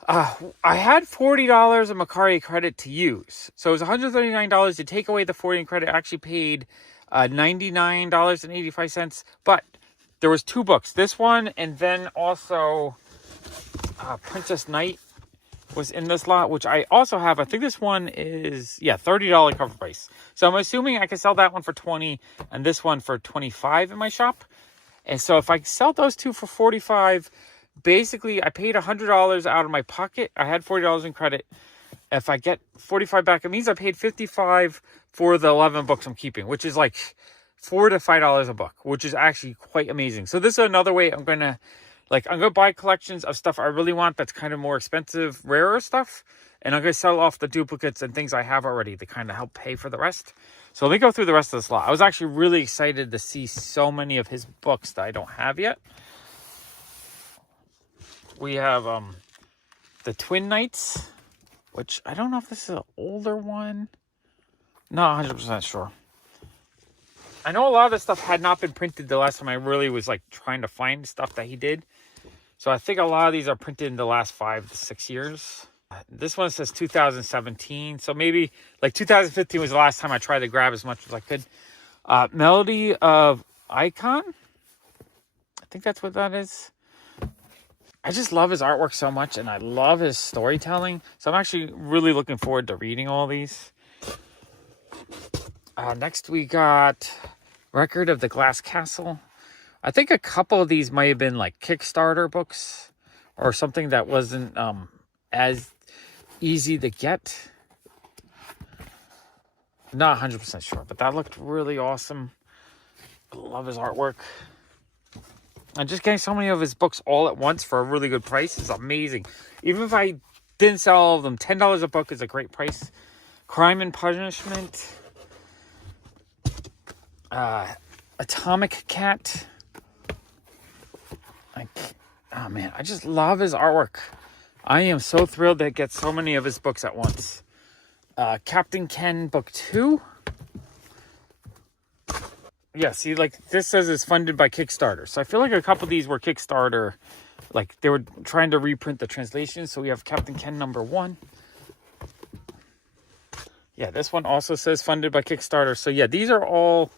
I had $40 of Mercari credit to use. So it was $139 to take away the $40 in credit. I actually paid $99.85, but there was 2 books, this one and then also Princess Knight was in this lot, which I also have. I think this one is, yeah, $30 cover price. So I'm assuming I can sell that one for $20 and this one for $25 in my shop. And so if I sell those two for $45, basically I paid $100 out of my pocket. I had $40 in credit. If I get $45 back, it means I paid $55 for the 11 books I'm keeping, which is like $4 to $5 a book, which is actually quite amazing. So this is another way I'm going to buy collections of stuff I really want that's kind of more expensive, rarer stuff. And I'm going to sell off the duplicates and things I have already to kind of help pay for the rest. So let me go through the rest of this lot. I was actually really excited to see so many of his books that I don't have yet. We have the Twin Knights, which I don't know if this is an older one. Not 100% sure. I know a lot of this stuff had not been printed the last time I really was like trying to find stuff that he did. So I think a lot of these are printed in the last 5 to 6 years. This one says 2017. So maybe like 2015 was the last time I tried to grab as much as I could. Melody of Icon. I think that's what that is. I just love his artwork so much, and I love his storytelling. So I'm actually really looking forward to reading all these. Next we got Record of the Glass Castle. I think a couple of these might have been like Kickstarter books or something that wasn't as easy to get. Not 100% sure, but that looked really awesome. I love his artwork. And just getting so many of his books all at once for a really good price is amazing. Even if I didn't sell all of them, $10 a book is a great price. Crime and Punishment. Atomic Cat. Oh man, I just love his artwork. I am so thrilled to get so many of his books at once. Captain Ken Book 2. Yeah, see, like this says it's funded by Kickstarter. So I feel like a couple of these were Kickstarter. Like they were trying to reprint the translation. So we have Captain Ken number 1. Yeah, this one also says funded by Kickstarter. So yeah, these are all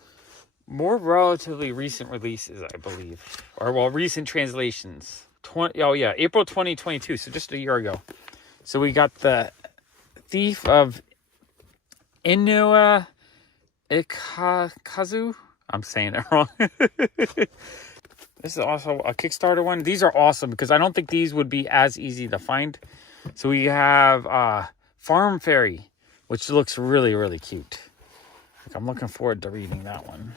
more relatively recent releases, I believe. Or, well, recent translations. April 2022. So just a year ago. So we got The Thief of Inua Ikazu. I'm saying it wrong. This is also a Kickstarter one. These are awesome because I don't think these would be as easy to find. So we have Farm Fairy, which looks really, really cute. I'm looking forward to reading that one.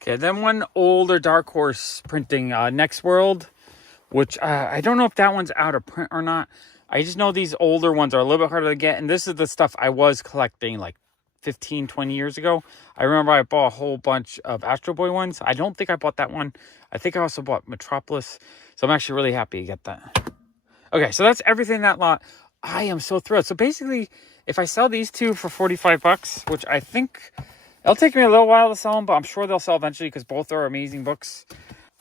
Okay, then one older Dark Horse printing, Next World, which I don't know if that one's out of print or not. I just know these older ones are a little bit harder to get. And this is the stuff I was collecting like 15, 20 years ago. I remember I bought a whole bunch of Astro Boy ones. I don't think I bought that one. I think I also bought Metropolis. So I'm actually really happy to get that. Okay, so that's everything in that lot. I am so thrilled. So basically, if I sell these two for $45, which I think it'll take me a little while to sell them, but I'm sure they'll sell eventually because both are amazing books.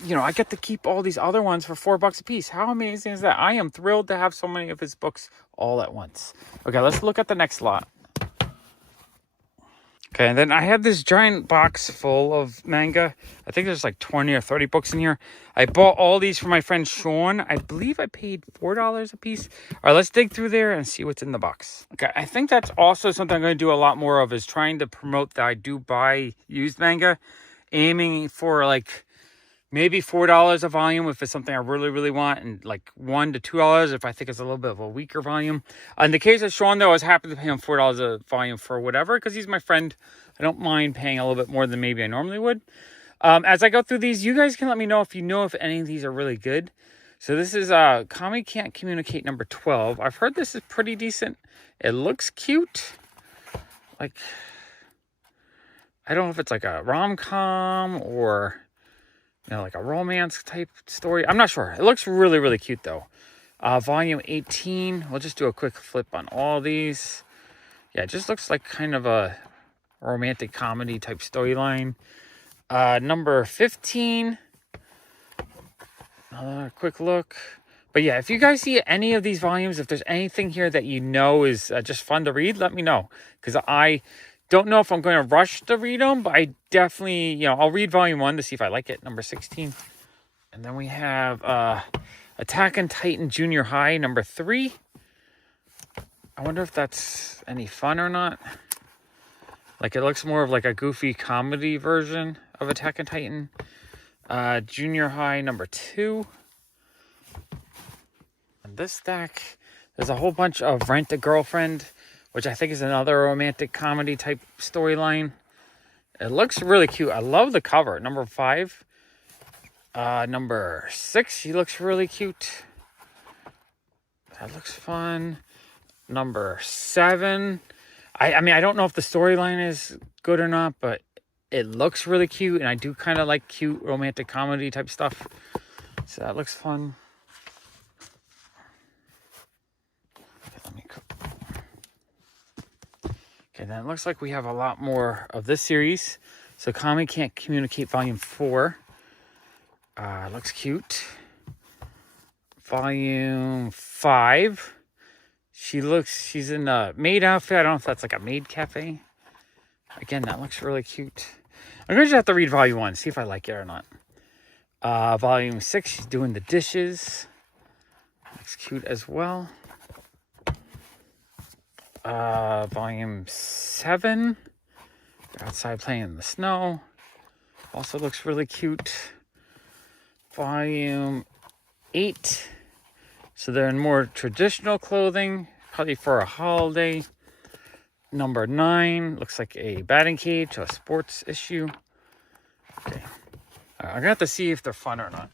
You know, I get to keep all these other ones for $4 a piece. How amazing is that? I am thrilled to have so many of his books all at once. Okay, let's look at the next lot. Okay, and then I had this giant box full of manga. I think there's like 20 or 30 books in here. I bought all these for my friend Sean. I believe I paid $4 a piece. All right, let's dig through there and see what's in the box. Okay, I think that's also something I'm going to do a lot more of is trying to promote that I do buy used manga. Aiming for like maybe $4 a volume if it's something I really, really want, and like $1 to $2 if I think it's a little bit of a weaker volume. In the case of Sean, though, I was happy to pay him $4 a volume for whatever because he's my friend. I don't mind paying a little bit more than maybe I normally would. As I go through these, you guys can let me know if you know if any of these are really good. So this is Kami Can't Communicate number 12. I've heard this is pretty decent. It looks cute. Like, I don't know if it's like a rom-com or, you know, like a romance type story. I'm not sure. It looks really, really cute, though. Volume 18. We'll just do a quick flip on all these. Yeah, it just looks like kind of a romantic comedy type storyline. Number 15. Another quick look. But yeah, if you guys see any of these volumes, if there's anything here that you know is just fun to read, let me know. Because I don't know if I'm going to rush to read them, but I definitely, you know, I'll read volume 1 to see if I like it. Number 16. And then we have Attack on Titan Junior High, number 3. I wonder if that's any fun or not. Like, it looks more of like a goofy comedy version of Attack on Titan. Junior High #2. And this stack, there's a whole bunch of Rent a Girlfriend, which I think is another romantic comedy type storyline. It looks really cute. I love the cover. #5. #6, she looks really cute. That looks fun. #7. I mean, I don't know if the storyline is good or not, but it looks really cute, and I do kind of like cute romantic comedy type stuff. So that looks fun. Okay, let me cook. Okay, then it looks like we have a lot more of this series. So Kami Can't Communicate Volume 4. Looks cute. Volume 5. She's in a maid outfit. I don't know if that's like a maid cafe. Again, that looks really cute. I'm going to just have to read Volume 1, see if I like it or not. Volume 6, she's doing the dishes. Looks cute as well. Volume 7, they're outside playing in the snow. Also looks really cute. Volume 8, so they're in more traditional clothing, probably for a holiday. #9, looks like a batting cage, a sports issue. Okay. I'm going to have to see if they're fun or not.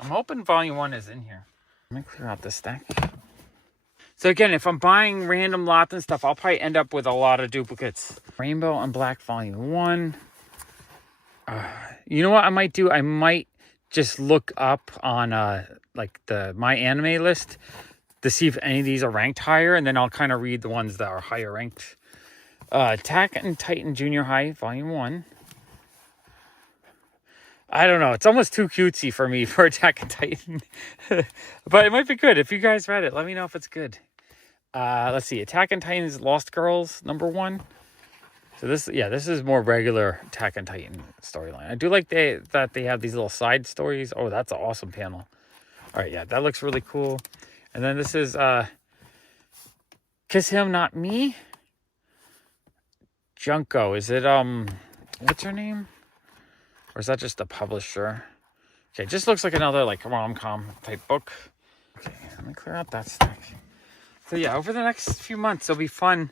I'm hoping Volume 1 is in here. Let me clear out this stack. So again, if I'm buying random lots and stuff, I'll probably end up with a lot of duplicates. Rainbow and Black Volume 1. You know what I might do? I might just look up on like the My Anime list to see if any of these are ranked higher, and then I'll kind of read the ones that are higher ranked. Attack on Titan Junior High Volume 1. I don't know. It's almost too cutesy for me for Attack on Titan. But it might be good. If you guys read it, let me know if it's good. Let's see. Attack on Titan's Lost Girls #1. So this is more regular Attack on Titan storyline. I do like that they have these little side stories. Oh, that's an awesome panel. All right, yeah, that looks really cool. And then this is Kiss Him Not Me. Junko. Is it what's her name? Or is that just a publisher? Okay, just looks like another like rom-com type book. Okay, let me clear out that stack. So yeah, over the next few months, it'll be fun.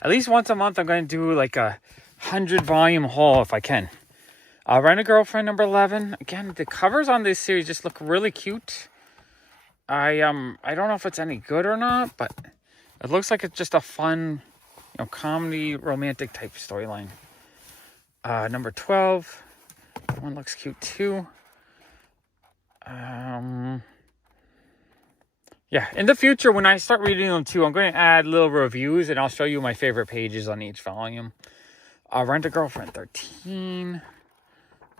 At least once a month, I'm going to do like a 100-volume haul if I can. Rent a Girlfriend #11. Again, the covers on this series just look really cute. I don't know if it's any good or not, but it looks like it's just a fun, comedy, romantic type storyline. #12. That one looks cute too. Yeah, in the future, when I start reading them too, I'm going to add little reviews, and I'll show you my favorite pages on each volume. Rent a Girlfriend 13.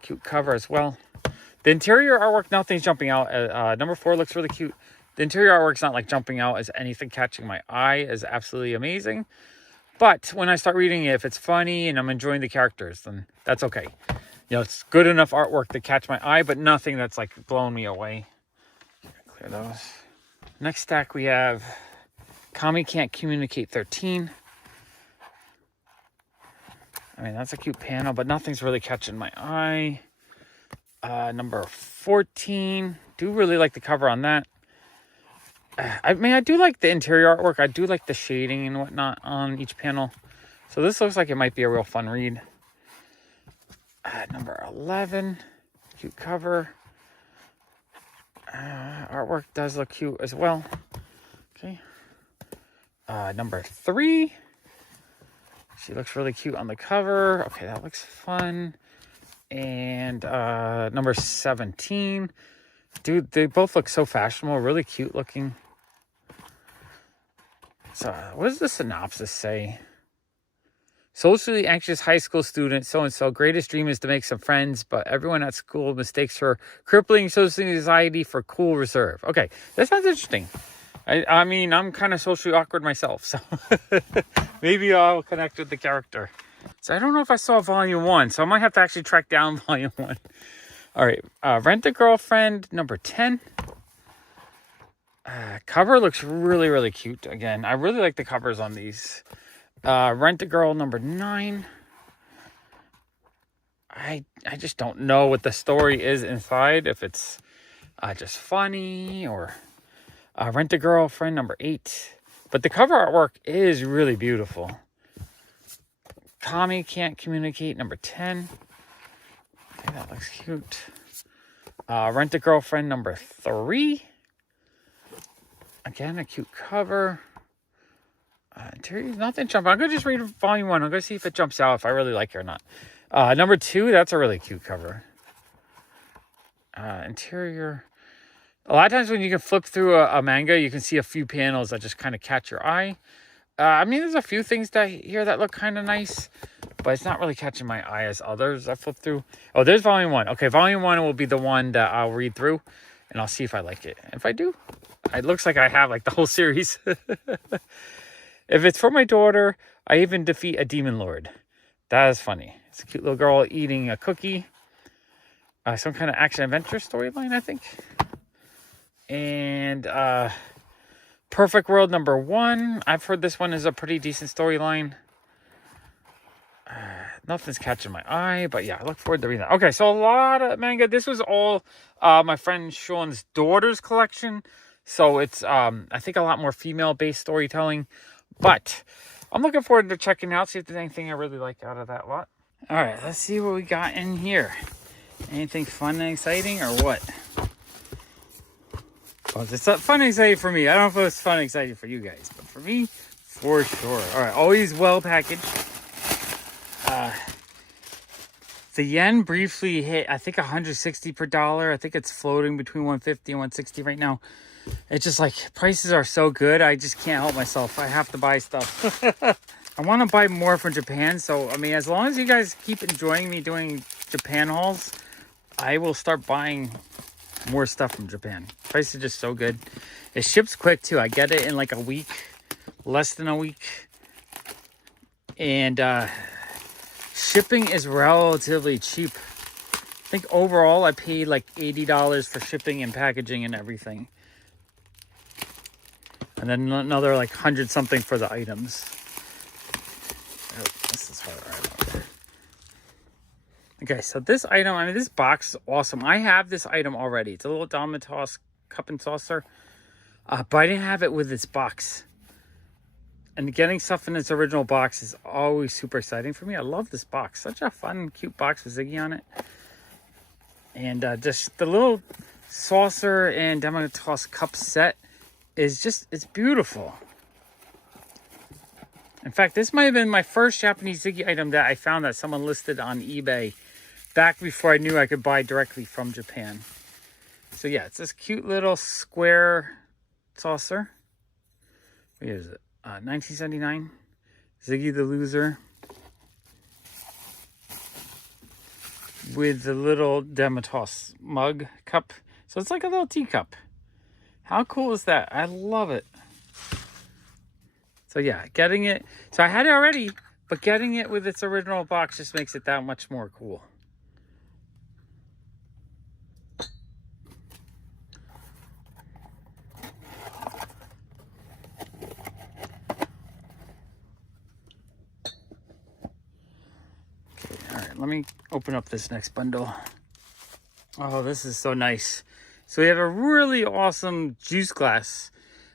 Cute cover as well. The interior artwork, nothing's jumping out. #4 looks really cute. The interior artwork's not like jumping out as anything catching my eye. Is absolutely amazing. But when I start reading it, if it's funny and I'm enjoying the characters, then that's okay. It's good enough artwork to catch my eye, but nothing that's like blowing me away. Clear those. Next stack we have Kami Can't Communicate 13. I mean, that's a cute panel, but nothing's really catching my eye. #14. Do really like the cover on that. I mean, I do like the interior artwork. I do like the shading and whatnot on each panel. So this looks like it might be a real fun read. #11. Cute cover. Artwork does look cute as well. Okay. #3. She looks really cute on the cover. Okay, that looks fun. And #17. Dude, they both look so fashionable. Really cute looking. So, what does the synopsis say? Socially anxious high school student, so-and-so, greatest dream is to make some friends, but everyone at school mistakes her crippling social anxiety for cool reserve. Okay, that sounds interesting. I mean, I'm kind of socially awkward myself, so maybe I'll connect with the character. So I don't know if I saw Volume 1, so I might have to actually track down Volume 1. All right, Rent a Girlfriend #10. Cover looks really, really cute. Again, I really like the covers on these. Rent-A-Girl number 9. I just don't know what the story is inside. If it's just funny or Rent-A-Girlfriend number 8. But the cover artwork is really beautiful. Tommy Can't Communicate number 10. Okay, that looks cute. Rent-A-Girlfriend number 3. Again, a cute cover. Interior, nothing jumping. I'm going to just read volume 1. I'm going to see if it jumps out, if I really like it or not. Number 2, that's a really cute cover. Interior. A lot of times when you can flip through a manga, you can see a few panels that just kind of catch your eye. I mean, there's a few things here that look kind of nice, but it's not really catching my eye as others I flip through. Oh, there's volume 1. Okay, volume 1 will be the one that I'll read through, and I'll see if I like it. If I do, it looks like I have like the whole series. If it's for my daughter, I even defeat a demon lord. That is funny. It's a cute little girl eating a cookie. Some kind of action-adventure storyline, I think. And Perfect World number 1. I've heard this one is a pretty decent storyline. Nothing's catching my eye, but yeah, I look forward to reading that. Okay, so a lot of manga. This was all my friend Sean's daughter's collection. So it's, I think, a lot more female-based storytelling. But I'm looking forward to checking out, see if there's anything I really like out of that lot. All right, let's see what we got in here. Anything fun and exciting or what? Well, it's fun and exciting for me. I don't know if it was fun and exciting for you guys, but for me, for sure. All right, always well packaged. The yen briefly hit, I think, 160 per dollar. I think it's floating between 150 and 160 right now. It's just like prices are so good. I just can't help myself. I have to buy stuff. I want to buy more from Japan. So, I mean, as long as you guys keep enjoying me doing Japan hauls, I will start buying more stuff from Japan. Price is just so good. It ships quick too. I get it in like a week, less than a week. And shipping is relatively cheap. I think overall I paid like $80 for shipping and packaging and everything. And then another like 100 something for the items. Oh, this is hard. Okay, so this item, I mean, this box is awesome. I have this item already. It's a little Damatos cup and saucer. But I didn't have it with its box. And getting stuff in its original box is always super exciting for me. I love this box. Such a fun, cute box with Ziggy on it. And just the little saucer and Damatos cup set is just, it's beautiful. In fact, this might have been my first Japanese Ziggy item that I found that someone listed on eBay back before I knew I could buy directly from Japan. So yeah, it's this cute little square saucer. What is it? 1979. Ziggy the Loser. With the little Damatos mug cup. So it's like a little teacup. How cool is that? I love it. So yeah, getting it. So I had it already, but getting it with its original box just makes it that much more cool. Okay, all right, let me open up this next bundle. Oh, this is so nice. So we have a really awesome juice glass.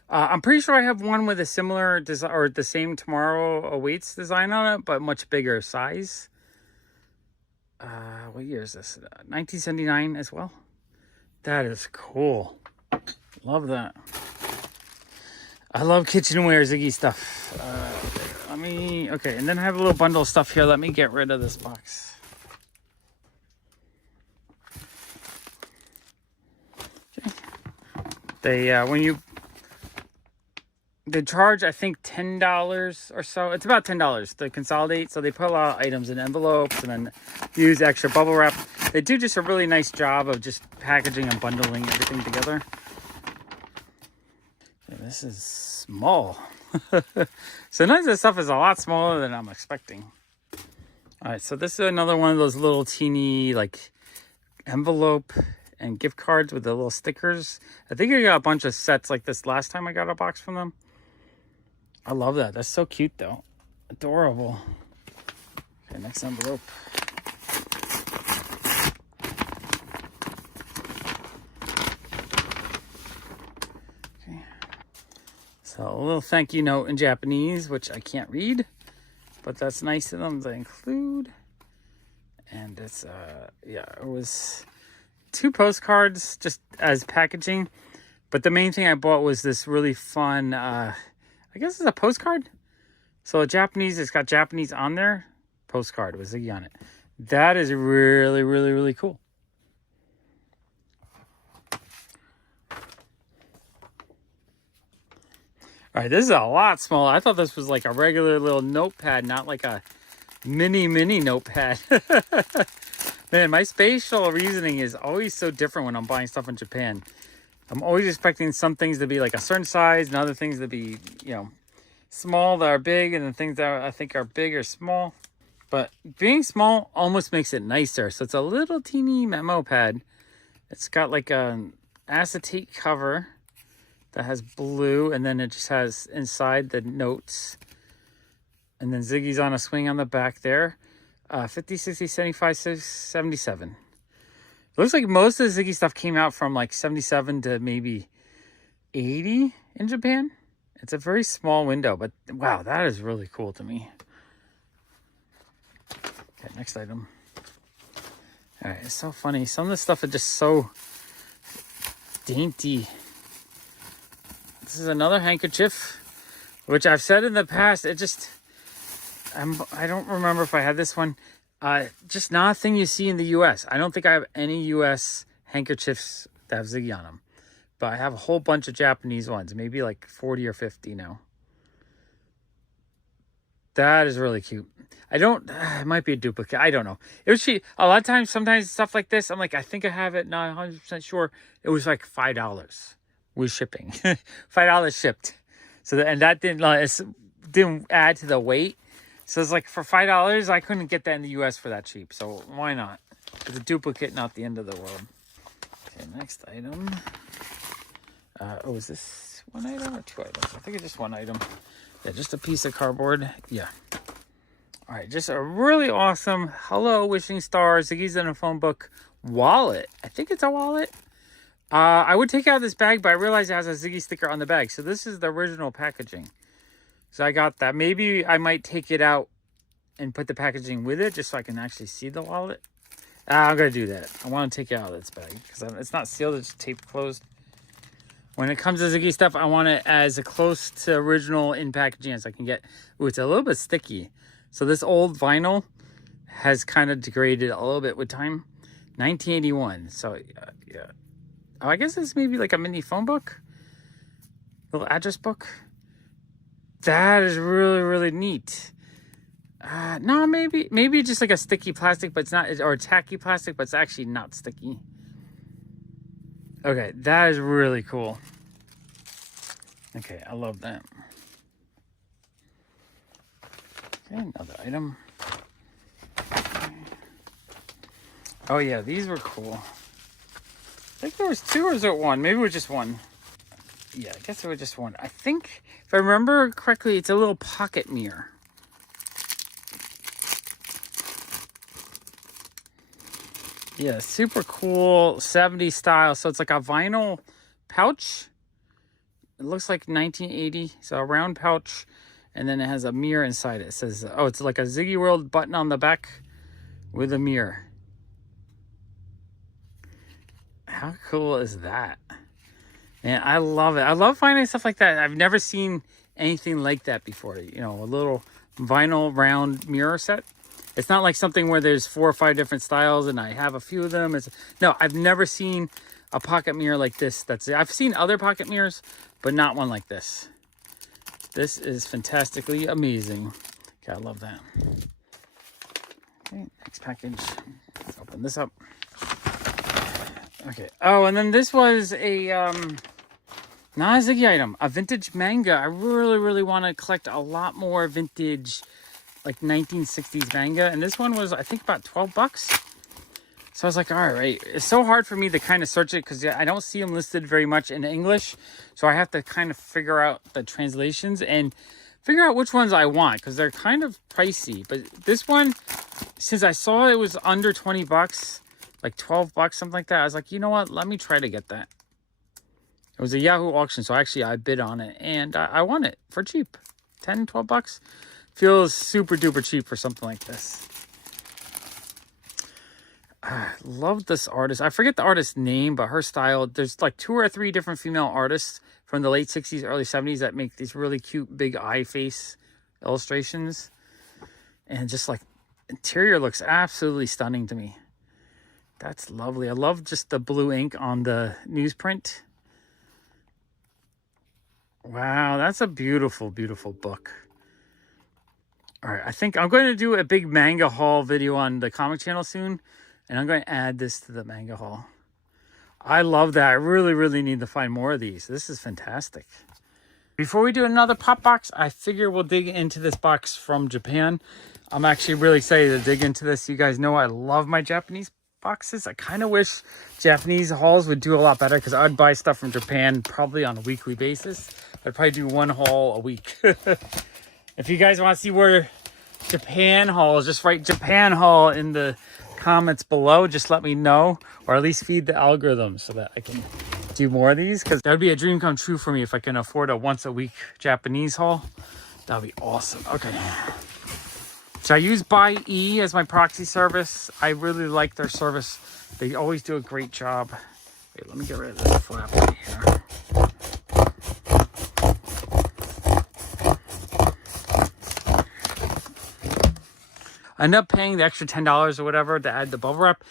I'm pretty sure I have one with a similar design or the same Tomorrow Awaits design on it, but much bigger size. What year is this? 1979 as well. That is cool. Love that. I love kitchenware Ziggy stuff. Okay, and then I have a little bundle of stuff here. Let me get rid of this box. Okay. They charge, I think, $10 or so. It's about $10 to consolidate. So they put a lot of items in envelopes and then use extra bubble wrap. They do just a really nice job of just packaging and bundling everything together. Okay, this is small. Sometimes this stuff is a lot smaller than I'm expecting. All right, so this is another one of those little teeny like envelope and gift cards with the little stickers. I think I got a bunch of sets like this last time I got a box from them. I love that. That's so cute, though. Adorable. Okay, next envelope. Okay. So a little thank you note in Japanese, which I can't read, but that's nice of them to include. And it's, yeah, it was 2 postcards just as packaging. But the main thing I bought was this really fun, I guess it's a postcard. So Japanese, it's got Japanese on there. Postcard with Ziggy on it. That is really, really, really cool. All right, this is a lot smaller. I thought this was like a regular little notepad, not like a mini notepad. Man, my spatial reasoning is always so different when I'm buying stuff in Japan. I'm always expecting some things to be like a certain size and other things to be, you know, small that are big, and the things that I think are big are small. But being small almost makes it nicer. So it's a little teeny memo pad. It's got like an acetate cover that has blue, and then it just has inside the notes. And then Ziggy's on a swing on the back there. 50, 60, 75, 77. It looks like most of the Ziggy stuff came out from like 77 to maybe 80 in Japan. It's a very small window, but wow, that is really cool to me. Okay, next item. All right, it's so funny. Some of the stuff is just so dainty. This is another handkerchief, which I've said in the past. It just, I don't remember if I had this one. Just not a thing you see in the U.S. I don't think I have any U.S. handkerchiefs that have Ziggy on them. But I have a whole bunch of Japanese ones. Maybe like 40 or 50 now. That is really cute. It might be a duplicate. I don't know. It was cheap. A lot of times, sometimes stuff like this, I'm like, I think I have it. Not 100% sure. It was like $5 with shipping. $5 shipped. So, and that didn't add to the weight. So it's like for $5, I couldn't get that in the U.S. for that cheap. So why not? It's a duplicate, not the end of the world. Okay, next item. Oh, is this one item or 2 items? I think it's just 1 item. Yeah, just a piece of cardboard. Yeah. All right, just a really awesome Hello Wishing Stars Ziggy's in a Phone Book wallet. I think it's a wallet. I would take out this bag, but I realized it has a Ziggy sticker on the bag. So this is the original packaging. So I got that. Maybe I might take it out and put the packaging with it just so I can actually see the wallet. I'm going to do that. I want to take it out of this bag because it's not sealed. It's taped closed. When it comes to Ziggy stuff, I want it as close to original in packaging as I can get. Ooh, it's a little bit sticky. So this old vinyl has kind of degraded a little bit with time. 1981. So, yeah. Oh, I guess it's maybe like a mini phone book. Little address book. That is really, really neat. No, maybe just like a sticky plastic, but it's not, or tacky plastic, but it's actually not sticky. Okay, that is really cool. Okay, I love that. Okay, another item. Okay. Oh yeah, these were cool. I think there was 2 or is it 1? Maybe it was just 1. Yeah, I guess it was just 1. I think, if I remember correctly, it's a little pocket mirror. Yeah, super cool 70s style. So it's like a vinyl pouch. It looks like 1980. So a round pouch. And then it has a mirror inside it. It says, oh, it's like a Ziggy World button on the back with a mirror. How cool is that? Man, I love it. I love finding stuff like that. I've never seen anything like that before. You know, a little vinyl round mirror set. It's not like something where there's 4 or 5 different styles and I have a few of them. No, I've never seen a pocket mirror like this. I've seen other pocket mirrors, but not one like this. This is fantastically amazing. Okay, I love that. Okay, next package. Let's open this up. Okay. Oh, and then this was a not a Ziggy item, a vintage manga. I really, really want to collect a lot more vintage, like 1960s manga. And this one was, I think, about $12. So I was like, all right, it's so hard for me to kind of search it because I don't see them listed very much in English. So I have to kind of figure out the translations and figure out which ones I want because they're kind of pricey. But this one, since I saw it was under 20 bucks, like 12 bucks, something like that, I was like, you know what? Let me try to get that. It was a Yahoo auction, so actually I bid on it and I won it for cheap. 10, 12 bucks. Feels super duper cheap for something like this. I love this artist. I forget the artist's name, but her style, there's like 2 or 3 different female artists from the late 60s, early 70s that make these really cute big eye face illustrations. And just like interior looks absolutely stunning to me. That's lovely. I love just the blue ink on the newsprint. Wow, that's a beautiful, beautiful book. All right, I think I'm going to do a big manga haul video on the comic channel soon. And I'm going to add this to the manga haul. I love that. I really, really need to find more of these. This is fantastic. Before we do another pop box, I figure we'll dig into this box from Japan. I'm actually really excited to dig into this. You guys know I love my Japanese boxes. I kind of wish Japanese hauls would do a lot better because I'd buy stuff from Japan probably on a weekly basis. I'd probably do 1 haul a week. If you guys want to see where Japan hauls, just write Japan haul in the comments below. Just let me know, or at least feed the algorithm so that I can do more of these, because that would be a dream come true for me if I can afford a once a week Japanese haul. That would be awesome. Okay, so I use Buy E as my proxy service. I really like their service. They always do a great job. Wait, let me get rid of this flap right here. I end up paying the extra $10 or whatever to add the bubble wrap.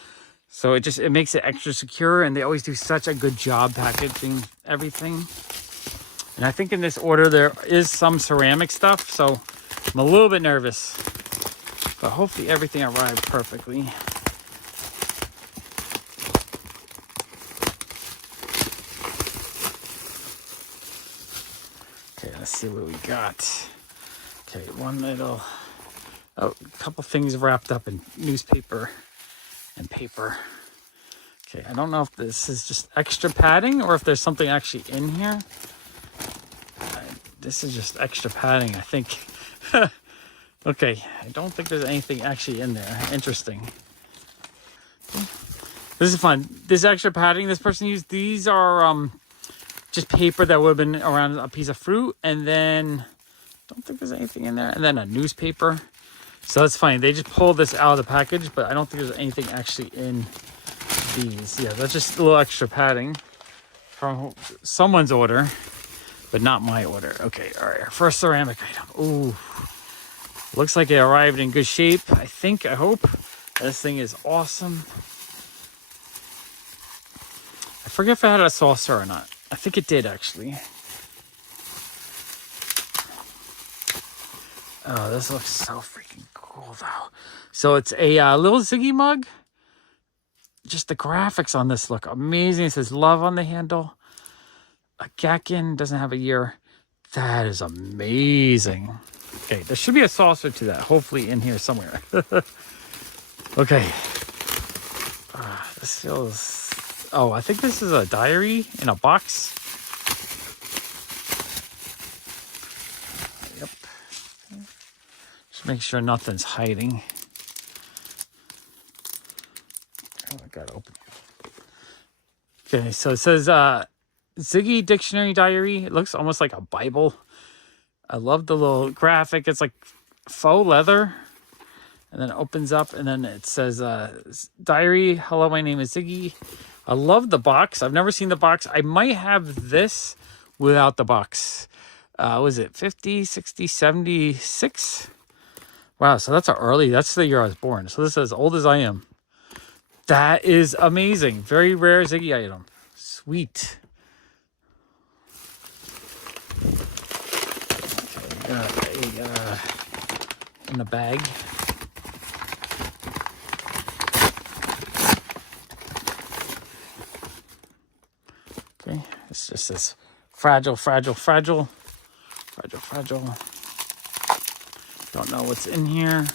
So it makes it extra secure, and they always do such a good job packaging everything. And I think in this order there is some ceramic stuff, so I'm a little bit nervous. But hopefully everything arrived perfectly. Okay, let's see what we got. Okay, one little... Oh, a couple things wrapped up in newspaper and paper. Okay, I don't know if this is just extra padding or if there's something actually in here. This is just extra padding, I think. Okay, I don't think there's anything actually in there. Interesting. This is fun. This extra padding this person used, these are just paper that would have been around a piece of fruit. And then, I don't think there's anything in there. And then a newspaper. So that's funny. They just pulled this out of the package, but I don't think there's anything actually in these. Yeah, that's just a little extra padding from someone's order, but not my order. Okay, all right. Our first ceramic item. Ooh, looks like it arrived in good shape. I hope. This thing is awesome. I forget if it had a saucer or not. I think it did, actually. Oh, this looks so freaking cool, though. So it's a little Ziggy mug. Just the graphics on this look amazing. It says love on the handle. A Gakken, doesn't have a year. That is amazing. Okay, there should be a saucer to that, hopefully in here somewhere. Okay. This feels... Oh, I think this is a diary in a box. Yep. Just make sure nothing's hiding. Oh, I gotta open it. Okay, so it says Ziggy Dictionary Diary. It looks almost like a Bible. I love the little graphic. It's like faux leather. And then it opens up and then it says diary. Hello, my name is Ziggy. I love the box. I've never seen the box. I might have this without the box. Was it 50, 60, 76? Wow, so that's that's the year I was born. So this is as old as I am. That is amazing. Very rare Ziggy item. Sweet. Okay, got in the bag. Okay, it's just this fragile. Don't know what's in here.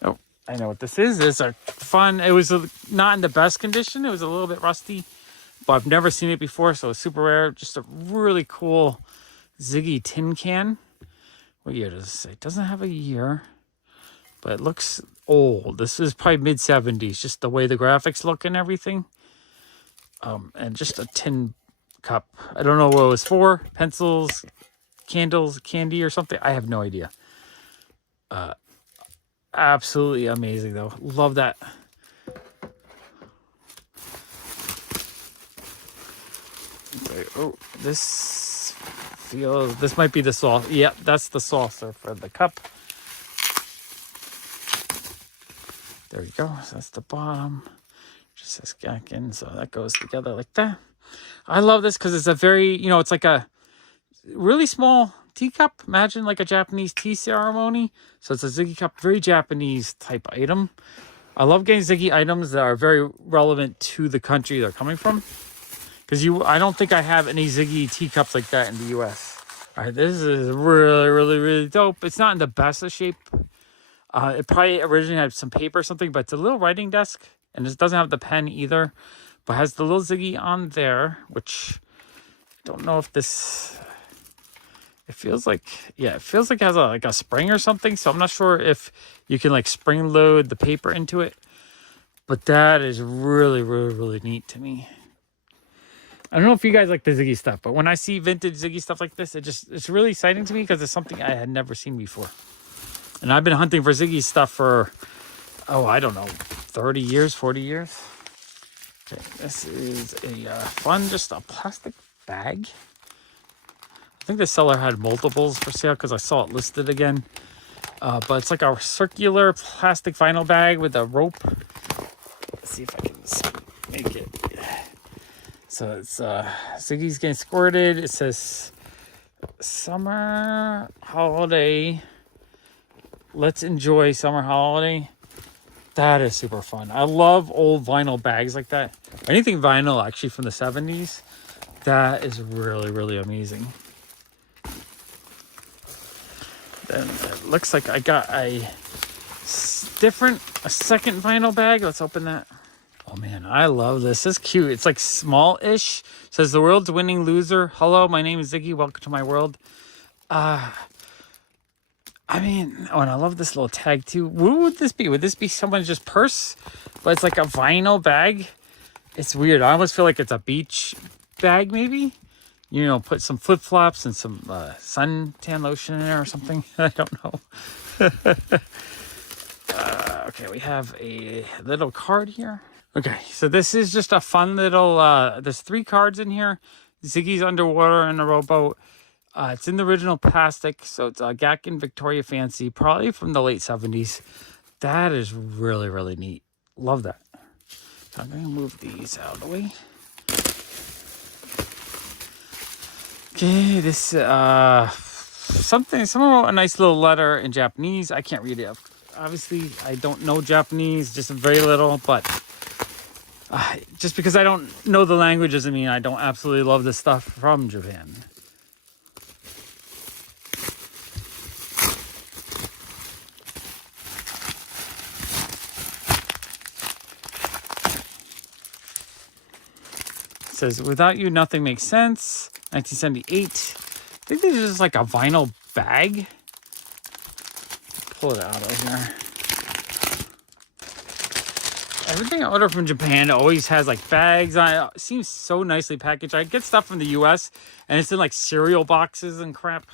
Oh, I know what this is. It's a fun. It was not in the best condition. It was a little bit rusty, but I've never seen it before, so it's super rare. Just a really cool Ziggy tin can. What year does it say? It doesn't have a year, but it looks old. This is probably mid-70s, just the way the graphics look and everything. And just a tin cup. I don't know what it was for. Pencils, candles, candy, or something. I have no idea. Absolutely amazing, though. Love that. Okay. Oh, this feels... This might be the sauce. Yeah, that's the saucer for the cup. There we go. So that's the bottom. Just says Gakin, so that goes together like that. I love this because it's a very, you know, it's like a really small teacup. Imagine like a Japanese tea ceremony. So it's a Ziggy cup, very Japanese type item. I love getting Ziggy items that are very relevant to the country they're coming from. Because I don't think I have any Ziggy teacups like that in the U.S. All right, this is really, really, really dope. It's not in the best of shape. It probably originally had some paper or something, but it's a little writing desk. And it doesn't have the pen either, but has the little Ziggy on there, which I don't know if this... It feels like, yeah, it feels like it has like a spring or something. So I'm not sure if you can like spring load the paper into it. But that is really, really, really neat to me. I don't know if you guys like the Ziggy stuff, but when I see vintage Ziggy stuff like this, it's really exciting to me because it's something I had never seen before. And I've been hunting for Ziggy stuff for, oh, I don't know, 30 years, 40 years. Okay, this is a fun, just a plastic bag. I think the seller had multiples for sale because I saw it listed again. But it's like a circular plastic vinyl bag with a rope. Let's see if I can make it. So it's Ziggy's getting squirted. It says summer holiday. Let's enjoy summer holiday. That is super fun. I love old vinyl bags like that. Anything vinyl actually from the 70s. That is really, really amazing. Then it looks like I got a second vinyl bag. Let's open that. Oh man, I love this. This is cute. It's like small-ish. It says the world's winning loser. Hello, my name is Ziggy. Welcome to my world. I mean, oh, and I love this little tag too. What would this be? Would this be someone's just purse? But it's like a vinyl bag. It's weird. I almost feel like it's a beach bag, maybe. You know, put some flip-flops and some suntan lotion in there or something. I don't know. Okay, we have a little card here. Okay, so this is just a fun little... there's 3 cards in here. Ziggy's underwater in a rowboat. It's in the original plastic, so it's a Gatkin Victoria Fancy, probably from the late 70s. That is really, really neat. Love that. So I'm going to move these out of the way. Okay, this, someone wrote a nice little letter in Japanese. I can't read it. Obviously, I don't know Japanese, just very little, but just because I don't know the language doesn't mean I don't absolutely love this stuff from Japan. It says, without you, nothing makes sense. 1978. I think this is just like a vinyl bag. Pull it out of here. Everything I order from Japan always has like bags on it. It seems so nicely packaged. I get stuff from the US and it's in like cereal boxes and crap.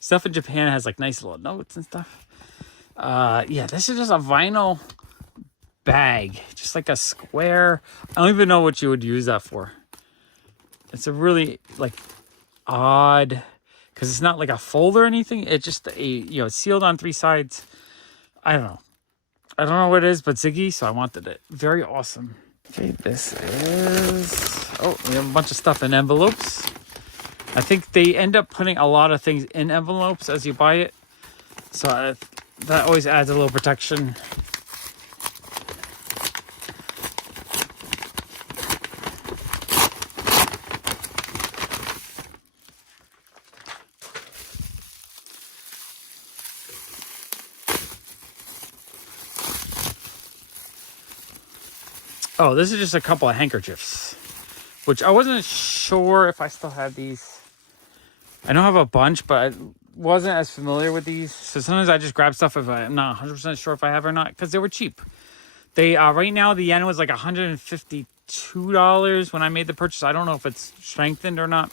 Stuff in Japan has like nice little notes and stuff. Yeah, this is just a vinyl bag, just like a square. I don't even know what you would use that for. It's a really like odd, because it's not like a fold or anything. It's just it's sealed on 3 sides. I don't know what it is, but Ziggy, so I wanted it. Very awesome. Okay, this is, we have a bunch of stuff in envelopes. I think they end up putting a lot of things in envelopes as you buy it, so that always adds a little protection. Oh, this is just a couple of handkerchiefs, which I wasn't sure if I still had these. I don't have a bunch, but I wasn't as familiar with these. So sometimes I just grab stuff if I'm not 100% sure if I have or not, because they were cheap. They right now the yen was like $152 when I made the purchase. I don't know if it's strengthened or not,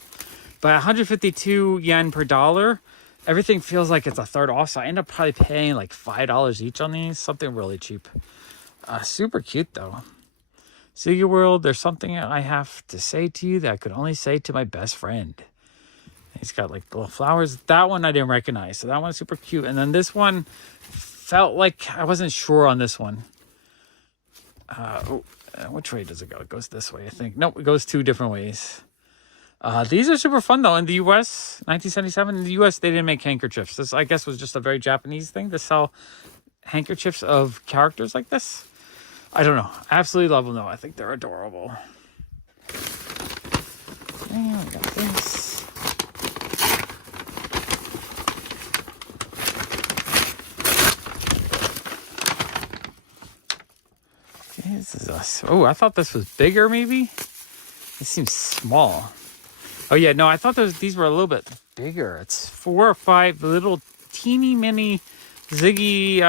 but 152 yen per dollar. Everything feels like it's a third off, so I end up probably paying like $5 each on these. Something really cheap. Super cute though. Ziggy World, there's something I have to say to you that I could only say to my best friend. He's got like little flowers. That one I didn't recognize, so that one's super cute. And then this one felt like I wasn't sure on this one. Which way does it go? It goes this way, I think. Nope, it goes two different ways. These are super fun though. In the US, 1977, in the US, they didn't make handkerchiefs. This, I guess, was just a very Japanese thing to sell handkerchiefs of characters like this. I don't know. I absolutely love them though. I think they're adorable. And we got this. Okay, this is us. Oh, I thought this was bigger maybe. This seems small. Oh yeah, no, I thought these were a little bit bigger. It's 4 or 5 little teeny mini Ziggy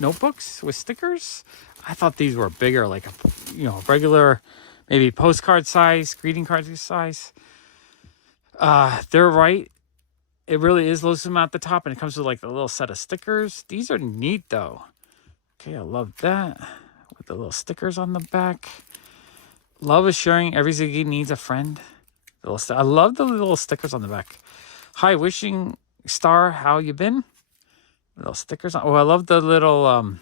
notebooks with stickers. I thought these were bigger, like a regular, maybe postcard size, greeting card size. They're right. It really is Losum at the top, and it comes with like a little set of stickers. These are neat though. Okay, I love that with the little stickers on the back. Love assuring every Ziggy needs a friend. I love the little stickers on the back. Hi, wishing star, how you been? Little stickers on. Oh, I love the little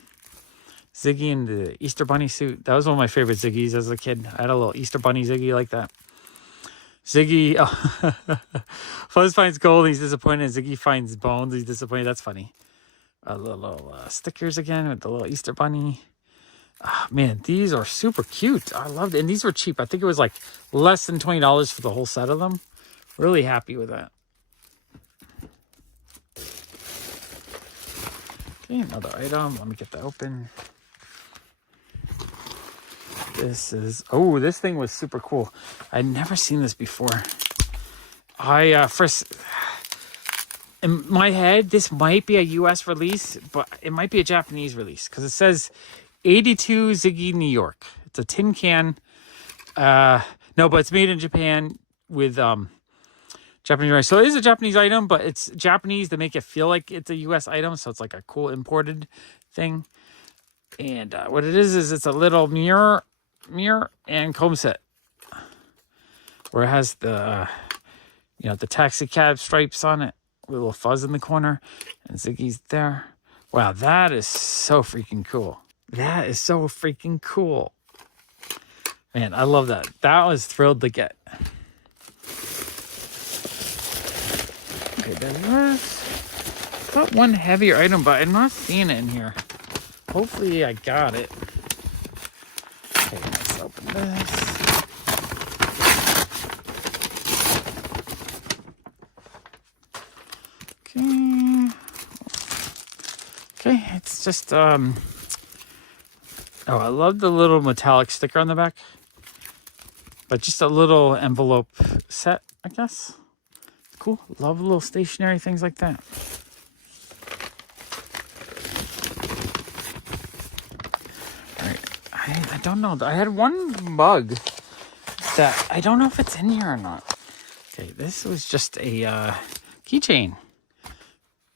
Ziggy in the Easter Bunny suit. That was one of my favorite Ziggies as a kid. I had a little Easter Bunny Ziggy like that. Ziggy, Fuzz finds gold, he's disappointed. Ziggy finds bones, he's disappointed. That's funny. Little stickers again with the little Easter Bunny. Oh, man, these are super cute. I loved it. And these were cheap. I think it was like less than $20 for the whole set of them. Really happy with that. Okay, another item. Let me get that open. This is, oh, this thing was super cool. I'd never seen this before. First, in my head, this might be a US release, but it might be a Japanese release because it says 82 Ziggy New York. It's a tin can. No, but it's made in Japan with Japanese rice. So it is a Japanese item, but it's Japanese to make it feel like it's a US item. So it's like a cool imported thing. And what it is it's a little mirror and comb set where it has the the taxi cab stripes on it with a little fuzz in the corner and Ziggy's there. Wow, that is so freaking cool. That is so freaking cool. Man, I love that. That was thrilled to get. Okay, there was got one heavier item, but I'm not seeing it in here. Hopefully I got it. Okay, let's open this. Okay, it's just oh, I love the little metallic sticker on the back. But just a little envelope set, I guess. Cool. Love little stationary things like that. I don't know. I had one mug that I don't know if it's in here or not. Okay, this was just a keychain.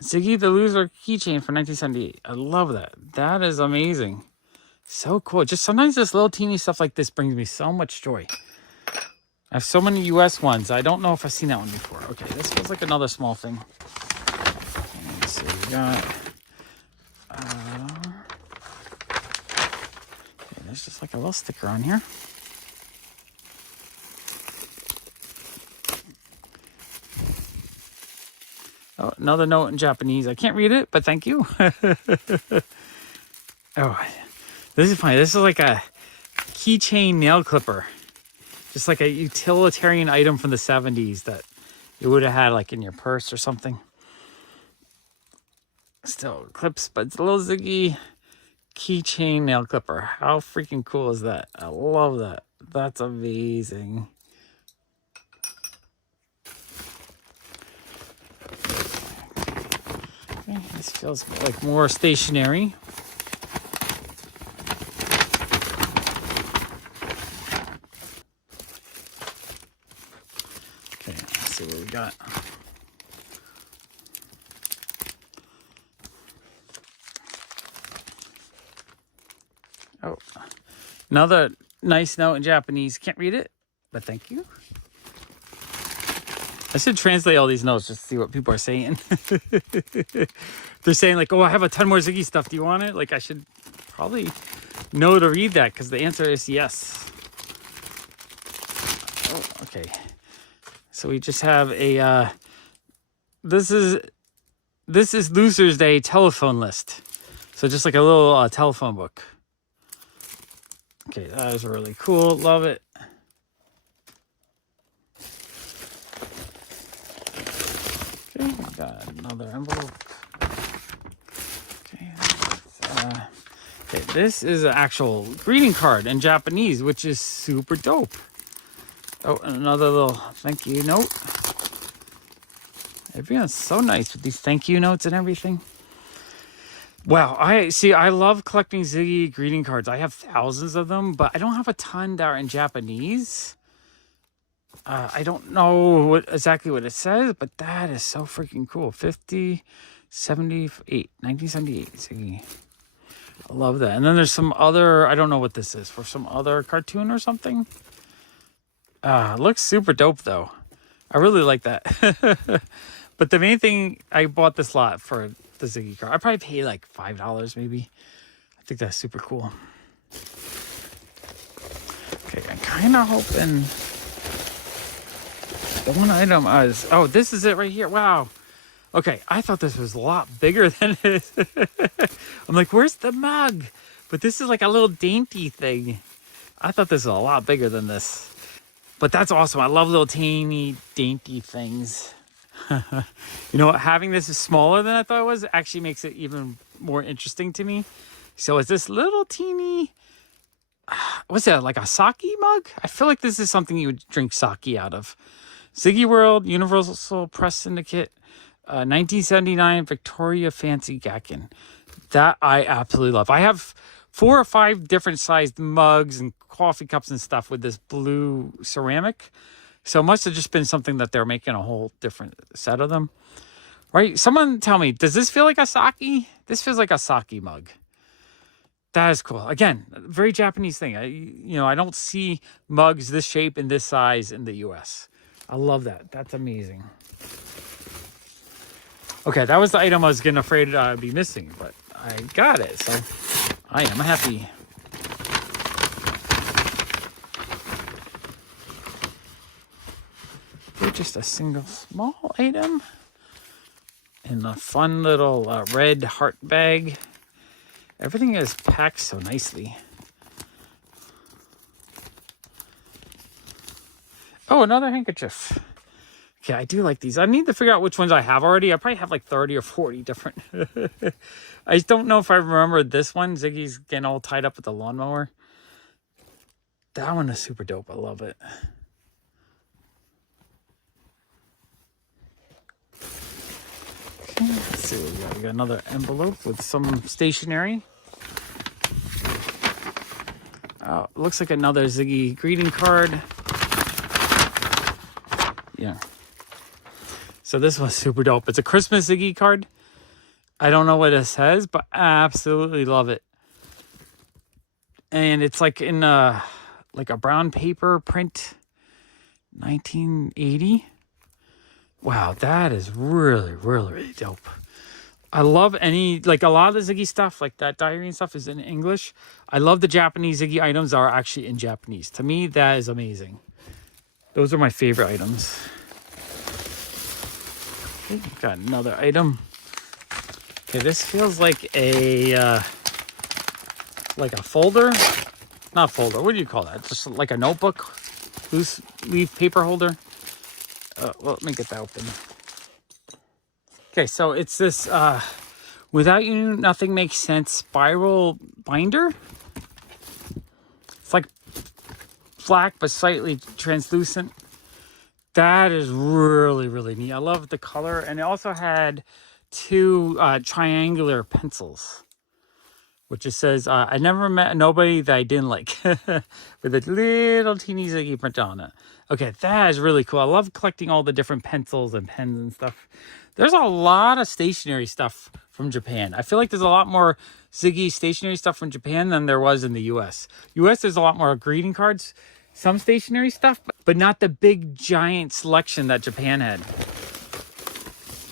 Ziggy the Loser keychain for 1978. I love that. That is amazing. So cool. Just sometimes this little teeny stuff like this brings me so much joy. I have so many US ones. I don't know if I've seen that one before. Okay, this feels like another small thing. Let's see, we got... okay, there's just like a little sticker on here. Oh, another note in Japanese. I can't read it, but thank you. Oh, this is funny. This is like a keychain nail clipper. Just like a utilitarian item from the 70s that you would have had like in your purse or something. Still clips, but it's a little Ziggy keychain nail clipper. How freaking cool is that? I love that. That's amazing. Okay, this feels like more stationery. Okay, let's see what we got. Oh, another nice note in Japanese. Can't read it, but thank you. I should translate all these notes just to see what people are saying. They're saying like, oh, I have a ton more Ziggy stuff. Do you want it? Like, I should probably know to read that because the answer is yes. Oh, okay. So we just have a, this is Loser's Day telephone list. So just like a little telephone book. Okay, that is really cool. Love it. Okay, we got another envelope. Okay, okay, this is an actual greeting card in Japanese, which is super dope. Oh, and another little thank you note. Everyone's so nice with these thank you notes and everything. Wow, I love collecting Ziggy greeting cards. I have thousands of them, but I don't have a ton that are in Japanese. I don't know exactly what it says, but that is so freaking cool. 1978 Ziggy. I love that. And then there's some other, I don't know what this is, for some other cartoon or something. It looks super dope though. I really like that. But the main thing, I bought this lot for the Ziggy card. I probably paid like $5 maybe. I think that's super cool. Okay, I'm kind of hoping the one item is, oh, this is it right here. Wow. Okay, I thought this was a lot bigger than it is. I'm like, where's the mug? But this is like a little dainty thing. I thought this was a lot bigger than this. But that's awesome. I love little teeny dainty things. You know what? Having this is smaller than I thought it was actually makes it even more interesting to me. So it's this little teeny, what's that, like a sake mug? I feel like this is something you would drink sake out of. Ziggy World, Universal Press Syndicate, 1979 Victoria Fancy Gakken. That I absolutely love. I have 4 or 5 different sized mugs and coffee cups and stuff with this blue ceramic. So it must have just been something that they're making a whole different set of them. Right? Someone tell me, does this feel like a sake? This feels like a sake mug. That is cool. Again, very Japanese thing. I don't see mugs this shape and this size in the US. I love that. That's amazing. Okay, that was the item I was getting afraid I'd be missing, but I got it, so I am happy. Just a single small item in a fun little red heart bag. Everything is packed so nicely. Oh, another handkerchief. Okay, I do like these. I need to figure out which ones I have already. I probably have like 30 or 40 different. I just don't know if I remember this one. Ziggy's getting all tied up with the lawnmower. That one is super dope. I love it. Okay, let's see what we got. We got another envelope with some stationery. Oh, looks like another Ziggy greeting card. Yeah. So this was super dope. It's a Christmas Ziggy card. I don't know what it says, but I absolutely love it. And it's like in like a brown paper print, 1980. Wow, that is really, really, really dope. I love like a lot of the Ziggy stuff, like that diary and stuff is in English. I love the Japanese Ziggy items that are actually in Japanese. To me, that is amazing. Those are my favorite items. Okay, got another item. Okay, this feels like a folder. Not folder, what do you call that? Just like a notebook, loose leaf paper holder. Well, let me get that open. Okay, so it's this Without You, Nothing Makes Sense spiral binder. It's like black but slightly translucent. That is really, really neat. I love the color. And it also had two triangular pencils, which it says, I never met nobody that I didn't like, with a little teeny Ziggy print on it. Okay, that is really cool. I love collecting all the different pencils and pens and stuff. There's a lot of stationery stuff from Japan. I feel like there's a lot more Ziggy stationery stuff from Japan than there was in the US. US, there's a lot more greeting cards, some stationery stuff, but not the big giant selection that Japan had.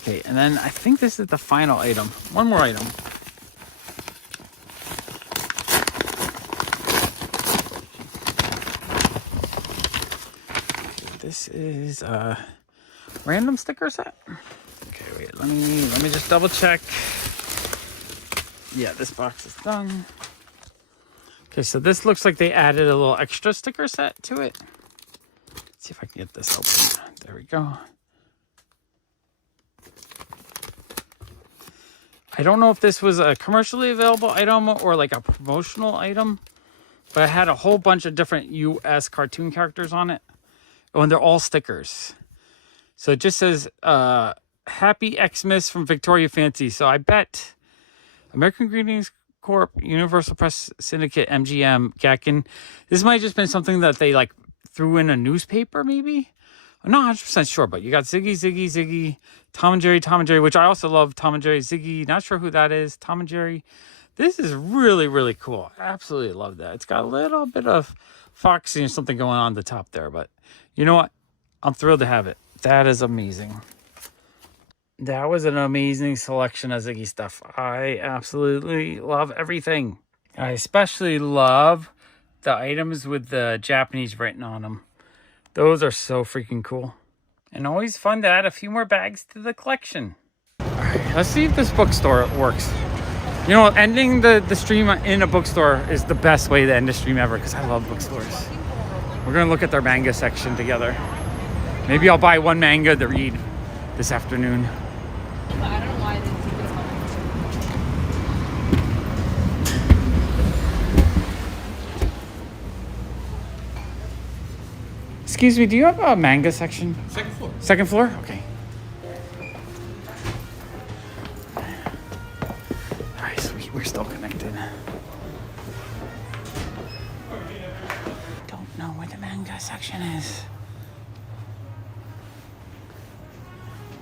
Okay, and then I think this is the final item. One more item. This is a random sticker set. Okay, wait, let me just double check. Yeah, this box is done. Okay, so this looks like they added a little extra sticker set to it. Let's see if I can get this open. There we go. I don't know if this was a commercially available item or like a promotional item, but it had a whole bunch of different US cartoon characters on it. Oh, and they're all stickers. So it just says, Happy Xmas from Victoria Fancy. So I bet American Greetings Corp, Universal Press Syndicate, MGM, Gakken. This might have just been something that they like threw in a newspaper, maybe. I'm not 100% sure, but you got Ziggy, Tom and Jerry, which I also love. Tom and Jerry, Ziggy, not sure who that is. Tom and Jerry. This is really, really cool. Absolutely love that. It's got a little bit of Foxy and something going on the top there, but you know what? I'm thrilled to have it. That is amazing. That was an amazing selection of Ziggy stuff. I absolutely love everything. I especially love the items with the Japanese written on them. Those are so freaking cool. And always fun to add a few more bags to the collection. All right, let's see if this bookstore works. You know, ending the stream in a bookstore is the best way to end a stream ever, because I love bookstores. We're going to look at their manga section together. Maybe I'll buy one manga to read this afternoon. I don't know why I didn't think it's helping. Excuse me, do you have a manga section? Second floor. Second floor? Okay. Alright, sweet. We're still connected. Don't know where the manga section is.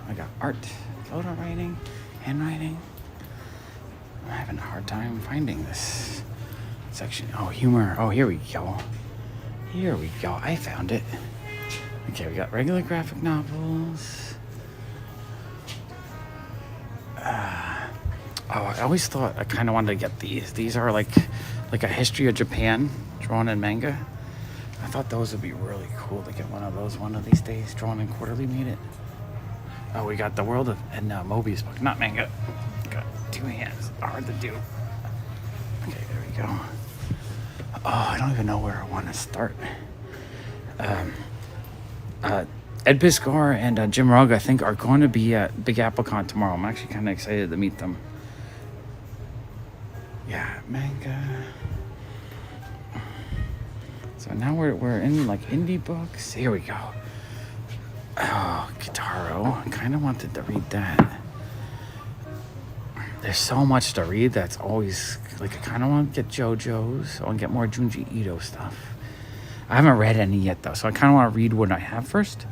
I got art, photo writing, handwriting. I'm having a hard time finding this section. Oh, humor. Oh, here we go. Here we go. I found it. Okay, we got regular graphic novels. I always thought I kind of wanted to get these. These are like a history of Japan drawn in manga. I thought those would be really cool to get one of those one of these days, drawn in Quarterly made it. Oh, we got the World of and Mobius book, not manga. Got two hands, hard to do. Okay, there we go. Oh, I don't even know where I want to start. Ed Piscor and Jim Rugg, I think, are going to be at Big Apple Con tomorrow. I'm actually kind of excited to meet them. Yeah, manga. So now we're in like indie books. Here we go. Oh, Kitaro. I kind of wanted to read that. There's so much to read that's always like I kind of want to get JoJo's. I want to get more Junji Ito stuff. I haven't read any yet though, so I kind of want to read what I have first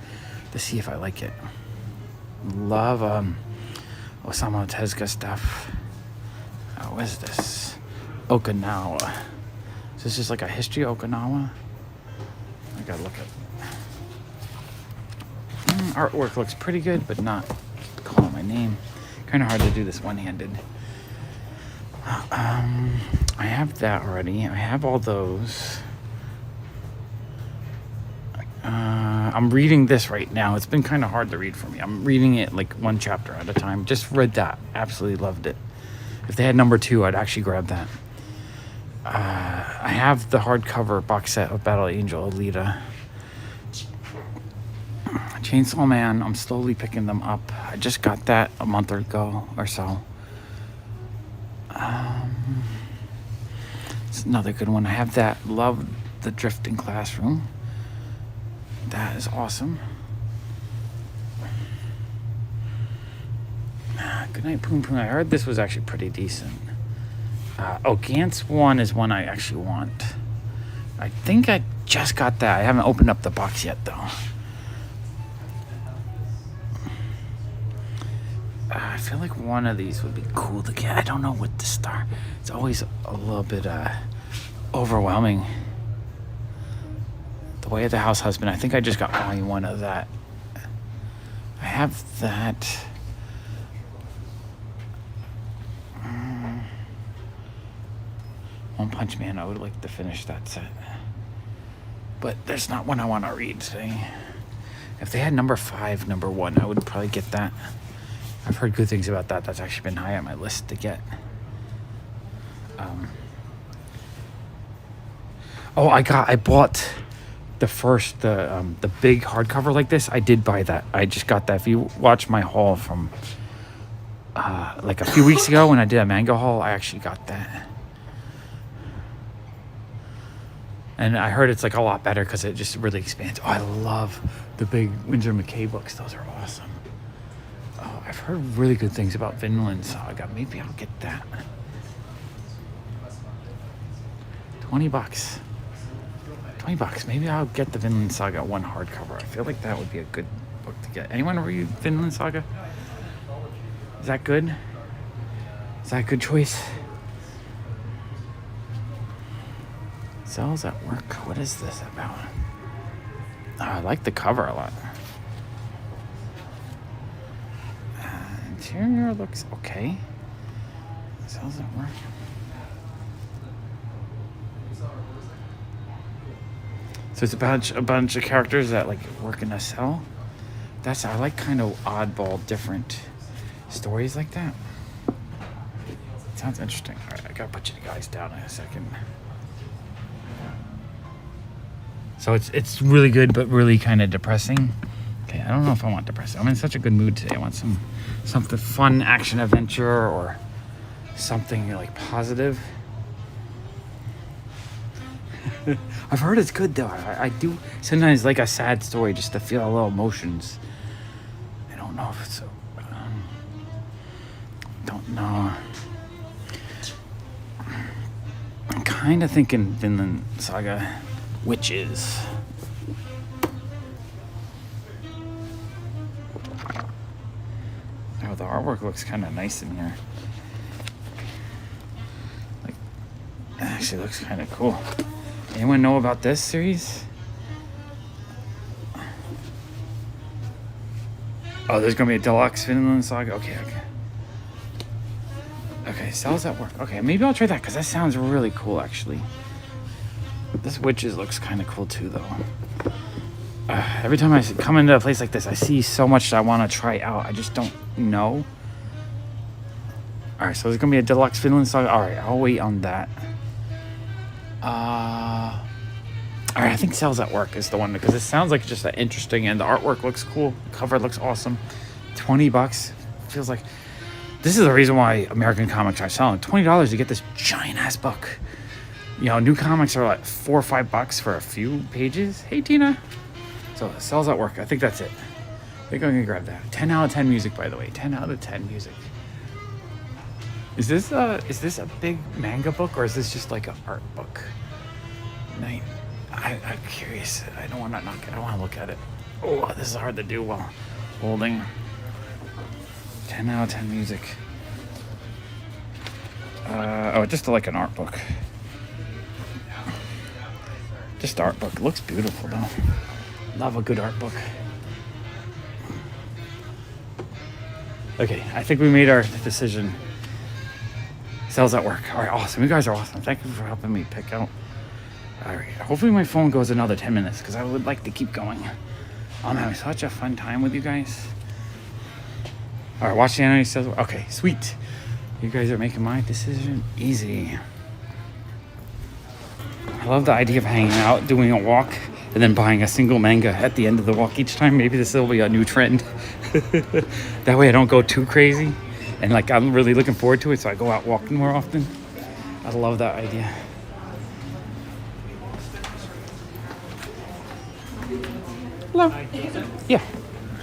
to see if I like it. Love Osamu Tezuka stuff. What is this? Okinawa. Is this just like a history of Okinawa? I gotta look at. Artwork looks pretty good, but not calling my name. Kind of hard to do this one-handed. I have that already. I have all those. I'm reading this right now. It's been kind of hard to read for me. I'm reading it like one chapter at a time. Just read that. Absolutely loved it. If they had number 2, I'd actually grab that. I have the hardcover box set of Battle Angel Alita. Chainsaw Man, I'm slowly picking them up. I just got that a month ago or so. It's another good one. I have that. Love the Drifting Classroom. That is awesome. Goodnight Poon Poon. I heard this was actually pretty decent. Gantz 1 is one I actually want. I think I just got that. I haven't opened up the box yet, though. I feel like one of these would be cool to get. I don't know what to start. It's always a little bit overwhelming. The Way of the House Husband. I think I just got volume 1 of that. I have that. One Punch Man. I would like to finish that set. But there's not one I want to read today. If they had number 5, number 1, I would probably get that. I've heard good things about that. That's actually been high on my list to get. I bought the big hardcover like this. I did buy that. I just got that. If you watch my haul from like a few weeks ago when I did a manga haul, I actually got that. And I heard it's like a lot better because it just really expands. Oh, I love the big Winsor McKay books. Those are awesome. Oh, I've heard really good things about Vinland Saga. Maybe I'll get that. $20. $20. Maybe I'll get the Vinland Saga 1 hardcover. I feel like that would be a good book to get. Anyone read Vinland Saga? Is that good? Is that a good choice? Cells at Work. What is this about? Oh, I like the cover a lot. Interior looks okay. Cells at Work. So it's about a bunch of characters that like work in a cell. I like kind of oddball, different stories like that. Sounds interesting. All right, I gotta put you guys down in a second. So it's really good, but really kind of depressing. Okay, I don't know if I want depressing. I'm in such a good mood today. I want something fun, action adventure, or something like positive. I've heard it's good though. I do sometimes like a sad story just to feel a little emotions. I don't know if it's. Don't know. I'm kind of thinking Vinland Saga. Witches. Oh, the artwork looks kind of nice in here. Like, it actually looks kind of cool. Anyone know about this series? Oh, there's gonna be a deluxe Vinland Saga. Okay. Okay, Cells at Work. Okay, maybe I'll try that because that sounds really cool, actually. This Witches looks kind of cool too, though. Every time I come into a place like this, I see so much that I want to try out. I just don't know. All right, so there's gonna be a deluxe Vinland Saga. All right, I'll wait on that. All right, I think Cells at Work is the one because it sounds like just interesting and the artwork looks cool. The cover looks awesome. $20 feels like this is the reason why American comics are selling. $20 to get this giant ass book. You know, new comics are like $4 or $5 for a few pages. Hey, Tina. So, Cells at Work. I think that's it. I think I'm going to grab that. 10 out of 10 music, by the way. 10 out of 10 music. Is this a big manga book or is this just like an art book? I'm curious. I don't want to knock it. I want to look at it. Oh, this is hard to do while holding. 10 out of 10 music. Just like an art book. Just art book. Looks beautiful though. Love a good art book. Okay, I think we made our decision. Cells at Work. All right, awesome. You guys are awesome. Thank you for helping me pick out. All right, hopefully my phone goes another 10 minutes because I would like to keep going. I'm having such a fun time with you guys. All right, watch the anime. Says okay, sweet. You guys are making my decision easy. I love the idea of hanging out, doing a walk, and then buying a single manga at the end of the walk each time. Maybe this will be a new trend. That way I don't go too crazy. And like I'm really looking forward to it, so I go out walking more often. I love that idea. Hello. Yeah.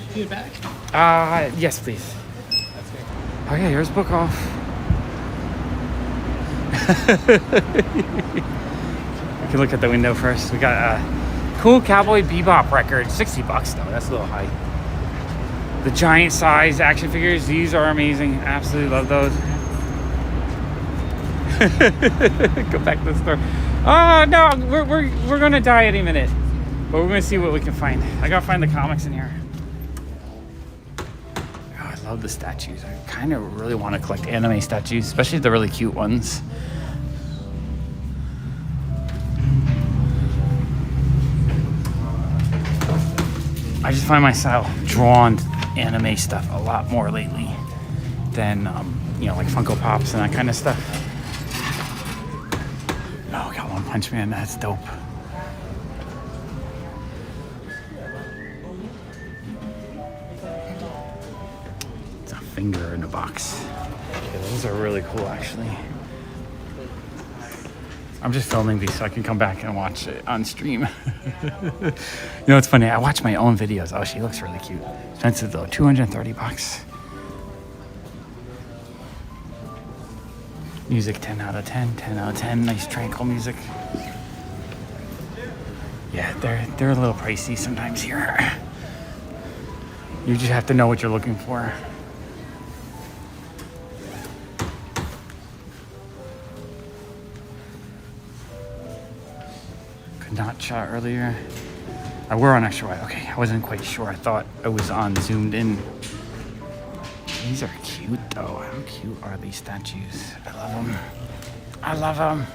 Feedback. Yes, please. Okay, here's book off. We can look at the window first. We got a cool Cowboy Bebop record. $60 though. That's a little high. The giant size action figures. These are amazing. Absolutely love those. Go back to the store. Oh no, we're gonna die any minute. But we're gonna see what we can find. I gotta find the comics in here. Oh, I love the statues. I kind of really want to collect anime statues, especially the really cute ones. I just find myself drawn to anime stuff a lot more lately than, like Funko Pops and that kind of stuff. Oh, got One Punch Man. That's dope. It's a finger in a box. Okay, those are really cool, actually. I'm just filming these so I can come back and watch it on stream. It's funny. I watch my own videos. Oh, she looks really cute. Expensive though, $230. Music 10 out of 10, 10 out of 10. Nice tranquil music. Yeah, they're a little pricey sometimes here. You just have to know what you're looking for. Not shot earlier. We're on extra wide. Okay, I wasn't quite sure. I thought I was on zoomed in. These are cute though. How cute are these statues? I love them. I love them.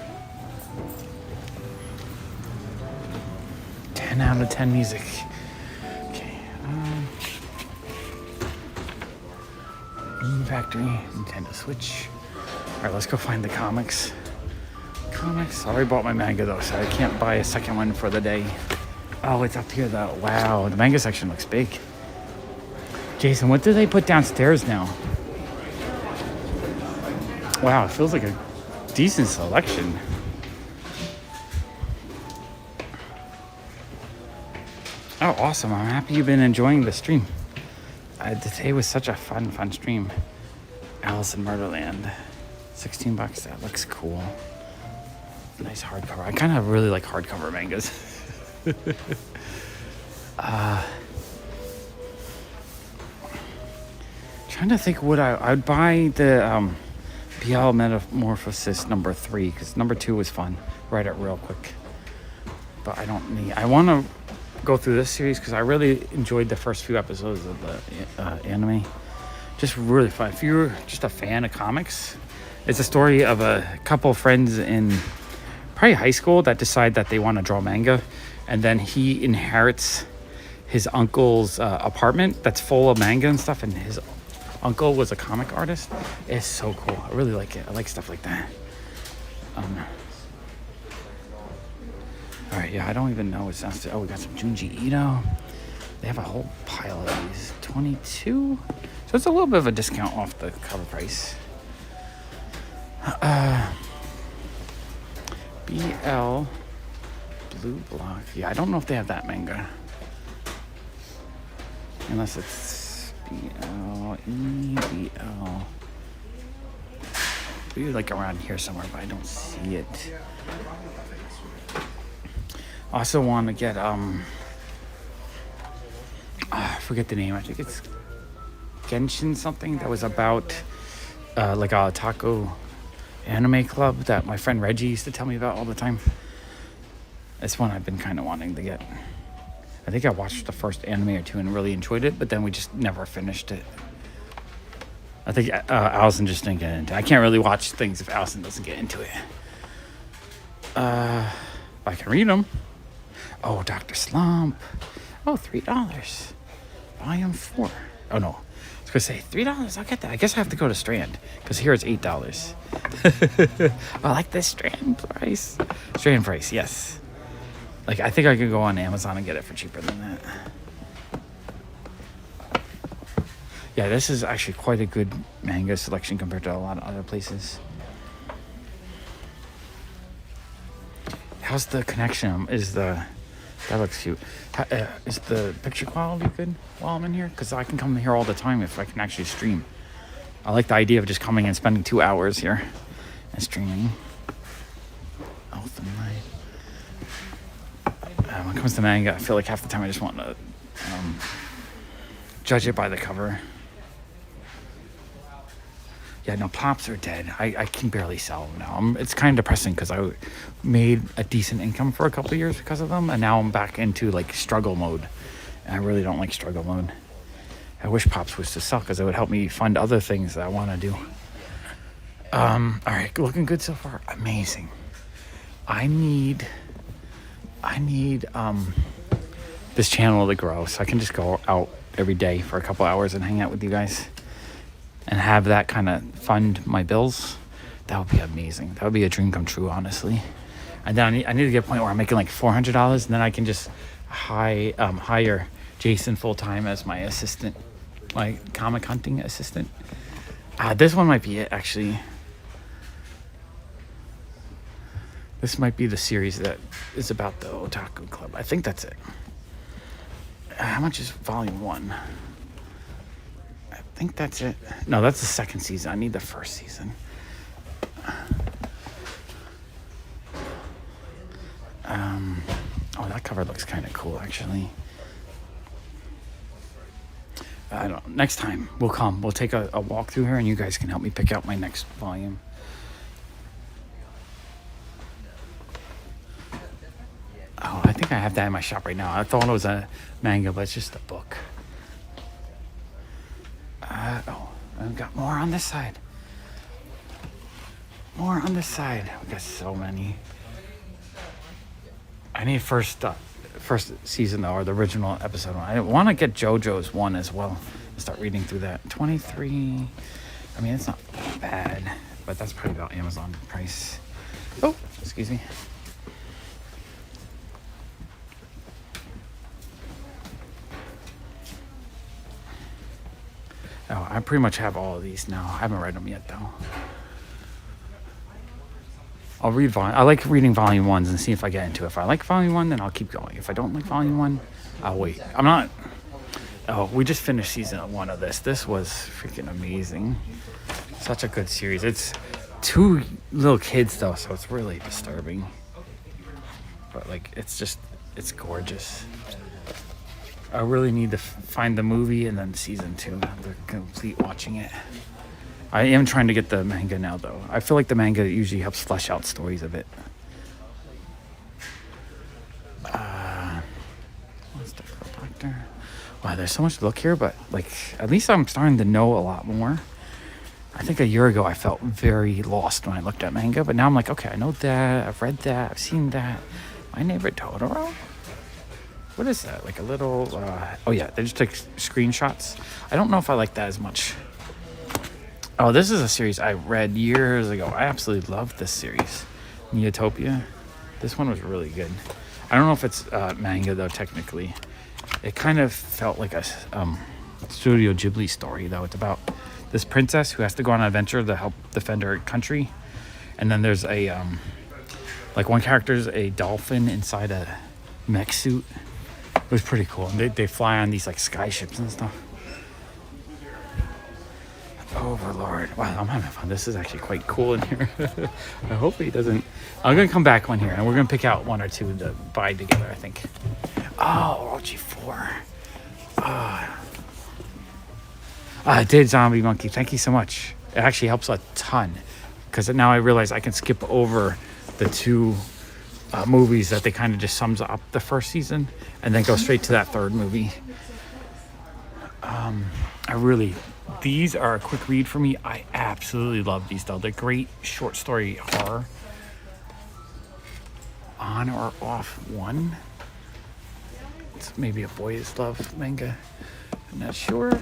10 out of 10 music. Okay. Bean Factory, Nintendo Switch. All right, let's go find the comics. Comics. I already bought my manga though, so I can't buy a second one for the day. Oh, it's up here though. Wow, the manga section looks big. Jason, what do they put downstairs now? Wow, it feels like a decent selection. Oh, awesome. I'm happy you've been enjoying the stream. Today was such a fun stream. Alice in Murderland. $16. That looks cool. Nice hardcover. I kind of really like hardcover mangas. Trying to think what I'd buy the BL Metamorphosis number 3 because number 2 was fun. Write it real quick. But I want to go through this series because I really enjoyed the first few episodes of the anime. Just really fun. If you're just a fan of comics, it's a story of a couple friends in probably high school that decide that they want to draw manga, and then he inherits his uncle's apartment that's full of manga and stuff, and his uncle was a comic artist. It's so cool. I really like it. I like stuff like that. All right, yeah, I don't even know what's downstairs. Oh, we got some Junji Ito. They have a whole pile of these. 22, so it's a little bit of a discount off the cover price. BL Blue Block. Yeah, I don't know if they have that manga. Unless it's BL, BL. Maybe like around here somewhere, but I don't see it. Also want to get I forget the name. I think it's Genshin something that was about like a taco anime club that my friend Reggie used to tell me about all the time. It's one I've been kind of wanting to get. I think I watched the first anime or two and really enjoyed it, but then we just never finished it. I think Allison just didn't get into it. I can't really watch things if Allison doesn't get into it. I can read them. Oh, Dr. Slump. Oh, $3. Volume 4. Oh, no. I was going to say, $3. I'll get that. I guess I have to go to Strand, because here it's $8. I like this Strand price. Strand price, yes. Like, I think I could go on Amazon and get it for cheaper than that. Yeah, this is actually quite a good manga selection compared to a lot of other places. How's the connection? That looks cute. Is the picture quality good while I'm in here? Because I can come here all the time if I can actually stream. I like the idea of just coming and spending 2 hours here and streaming. Health and life. When it comes to manga, I feel like half the time I just want to judge it by the cover. Yeah, no, pops are dead. I can barely sell them now. It's kind of depressing because I made a decent income for a couple of years because of them, and now I'm back into like struggle mode. And I really don't like struggle mode. I wish pops was to sell because it would help me fund other things that I want to do. All right, looking good so far. Amazing. I need this channel to grow so I can just go out every day for a couple hours and hang out with you guys. And have that kind of fund my bills. That would be amazing. That would be a dream come true, honestly. And then I need to get a point where I'm making like $400, and then I can just hire Jason full time as my assistant, my comic hunting assistant. This one might be it, actually. This might be the series that is about the Otaku Club. I think that's it. How much is volume 1? I think that's it. No, that's the second season. I need the first season. Oh, that cover looks kind of cool, actually. I don't. Next time we'll come. We'll take a walk through here, and you guys can help me pick out my next volume. Oh, I think I have that in my shop right now. I thought it was a manga, but it's just a book. I've got more on this side. More on this side. We got so many. I need first season though, or the original episode one. I want to get JoJo's one as well. Start reading through that. 23. I mean, it's not bad, but that's probably about Amazon price. Oh, excuse me. Oh, I pretty much have all of these now. I haven't read them yet, though. I'll read volume. I like reading volume 1s and see if I get into it. If I like volume 1, then I'll keep going. If I don't like volume 1, I'll wait. I'm not... Oh, we just finished season 1 of this. This was freaking amazing. Such a good series. It's 2 little kids, though, so it's really disturbing. But, like, it's gorgeous. I really need to find the movie and then season 2 to complete watching it. I am trying to get the manga now, though. I feel like the manga usually helps flesh out stories a bit. What's the doctor? Wow, there's so much to look here, but like at least I'm starting to know a lot more. I think a year ago I felt very lost when I looked at manga, but now I'm like, okay, I know that, I've read that, I've seen that. My Neighbor Totoro? What is that? Like a little, oh yeah, they just took screenshots. I don't know if I like that as much. Oh, this is a series I read years ago. I absolutely loved this series. Neotopia. This one was really good. I don't know if it's manga though, technically. It kind of felt like a Studio Ghibli story though. It's about this princess who has to go on an adventure to help defend her country. And then there's a, like one character's a dolphin inside a mech suit. It was pretty cool. They fly on these like sky ships and stuff. Overlord. Wow, I'm having fun. This is actually quite cool in here. I hope he doesn't... I'm going to come back one here, and we're going to pick out 1 or 2 to buy together, I think. Oh, OG4. I did Zombie Monkey. Thank you so much. It actually helps a ton, because now I realize I can skip over the 2 movies that they kind of just sums up the first season, and then go straight to that 3rd movie. These are a quick read for me. I absolutely love these though. They're great short story horror. On or off 1. It's maybe a boys love manga. I'm not sure.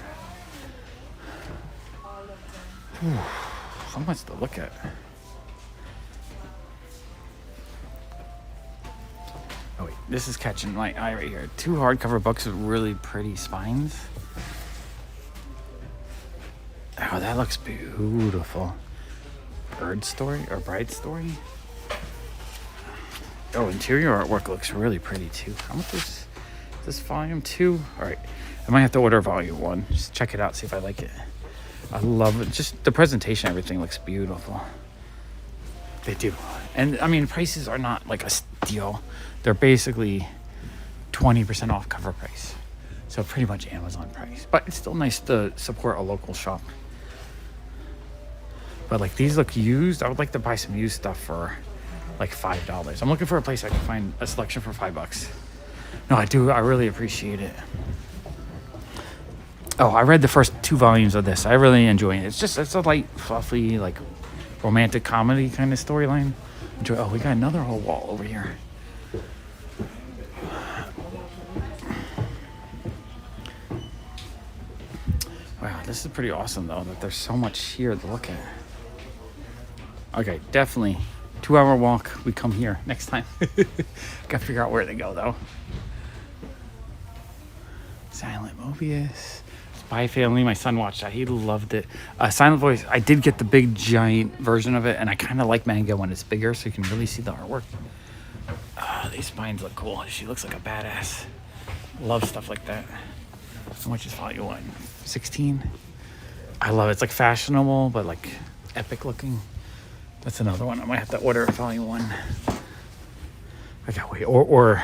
So much to look at. Oh wait, this is catching my eye right here. 2 hardcover books with really pretty spines. Wow, that looks beautiful. Bird Story or Bride Story. Oh, interior artwork looks really pretty too. How much is this volume 2? All right, I might have to order volume 1. Just check it out, see if I like it. I love it. Just the presentation, everything looks beautiful. They do. And I mean, prices are not like a steal. They're basically 20% off cover price. So pretty much Amazon price. But it's still nice to support a local shop. But like these look used. I would like to buy some used stuff for like $5. I'm looking for a place I can find a selection for $5. No, I do. I really appreciate it. Oh, I read the first 2 volumes of this. I really enjoy it. It's a light, fluffy, like romantic comedy kind of storyline. Enjoy. Oh, we got another whole wall over here. Wow, this is pretty awesome though that there's so much here to look at. Okay, definitely 2-hour walk. We come here next time. Gotta figure out where to go though. Silent Mobius. Spy Family. My son watched that. He loved it. Silent Voice. I did get the big giant version of it, and I kind of like Manga when it's bigger, so you can really see the artwork. These spines look cool. She looks like a badass. Love stuff like that. How much is volume 1? 16. I love it. It's like fashionable, but like epic looking. That's another one. I might have to order volume 1. I can't wait. Or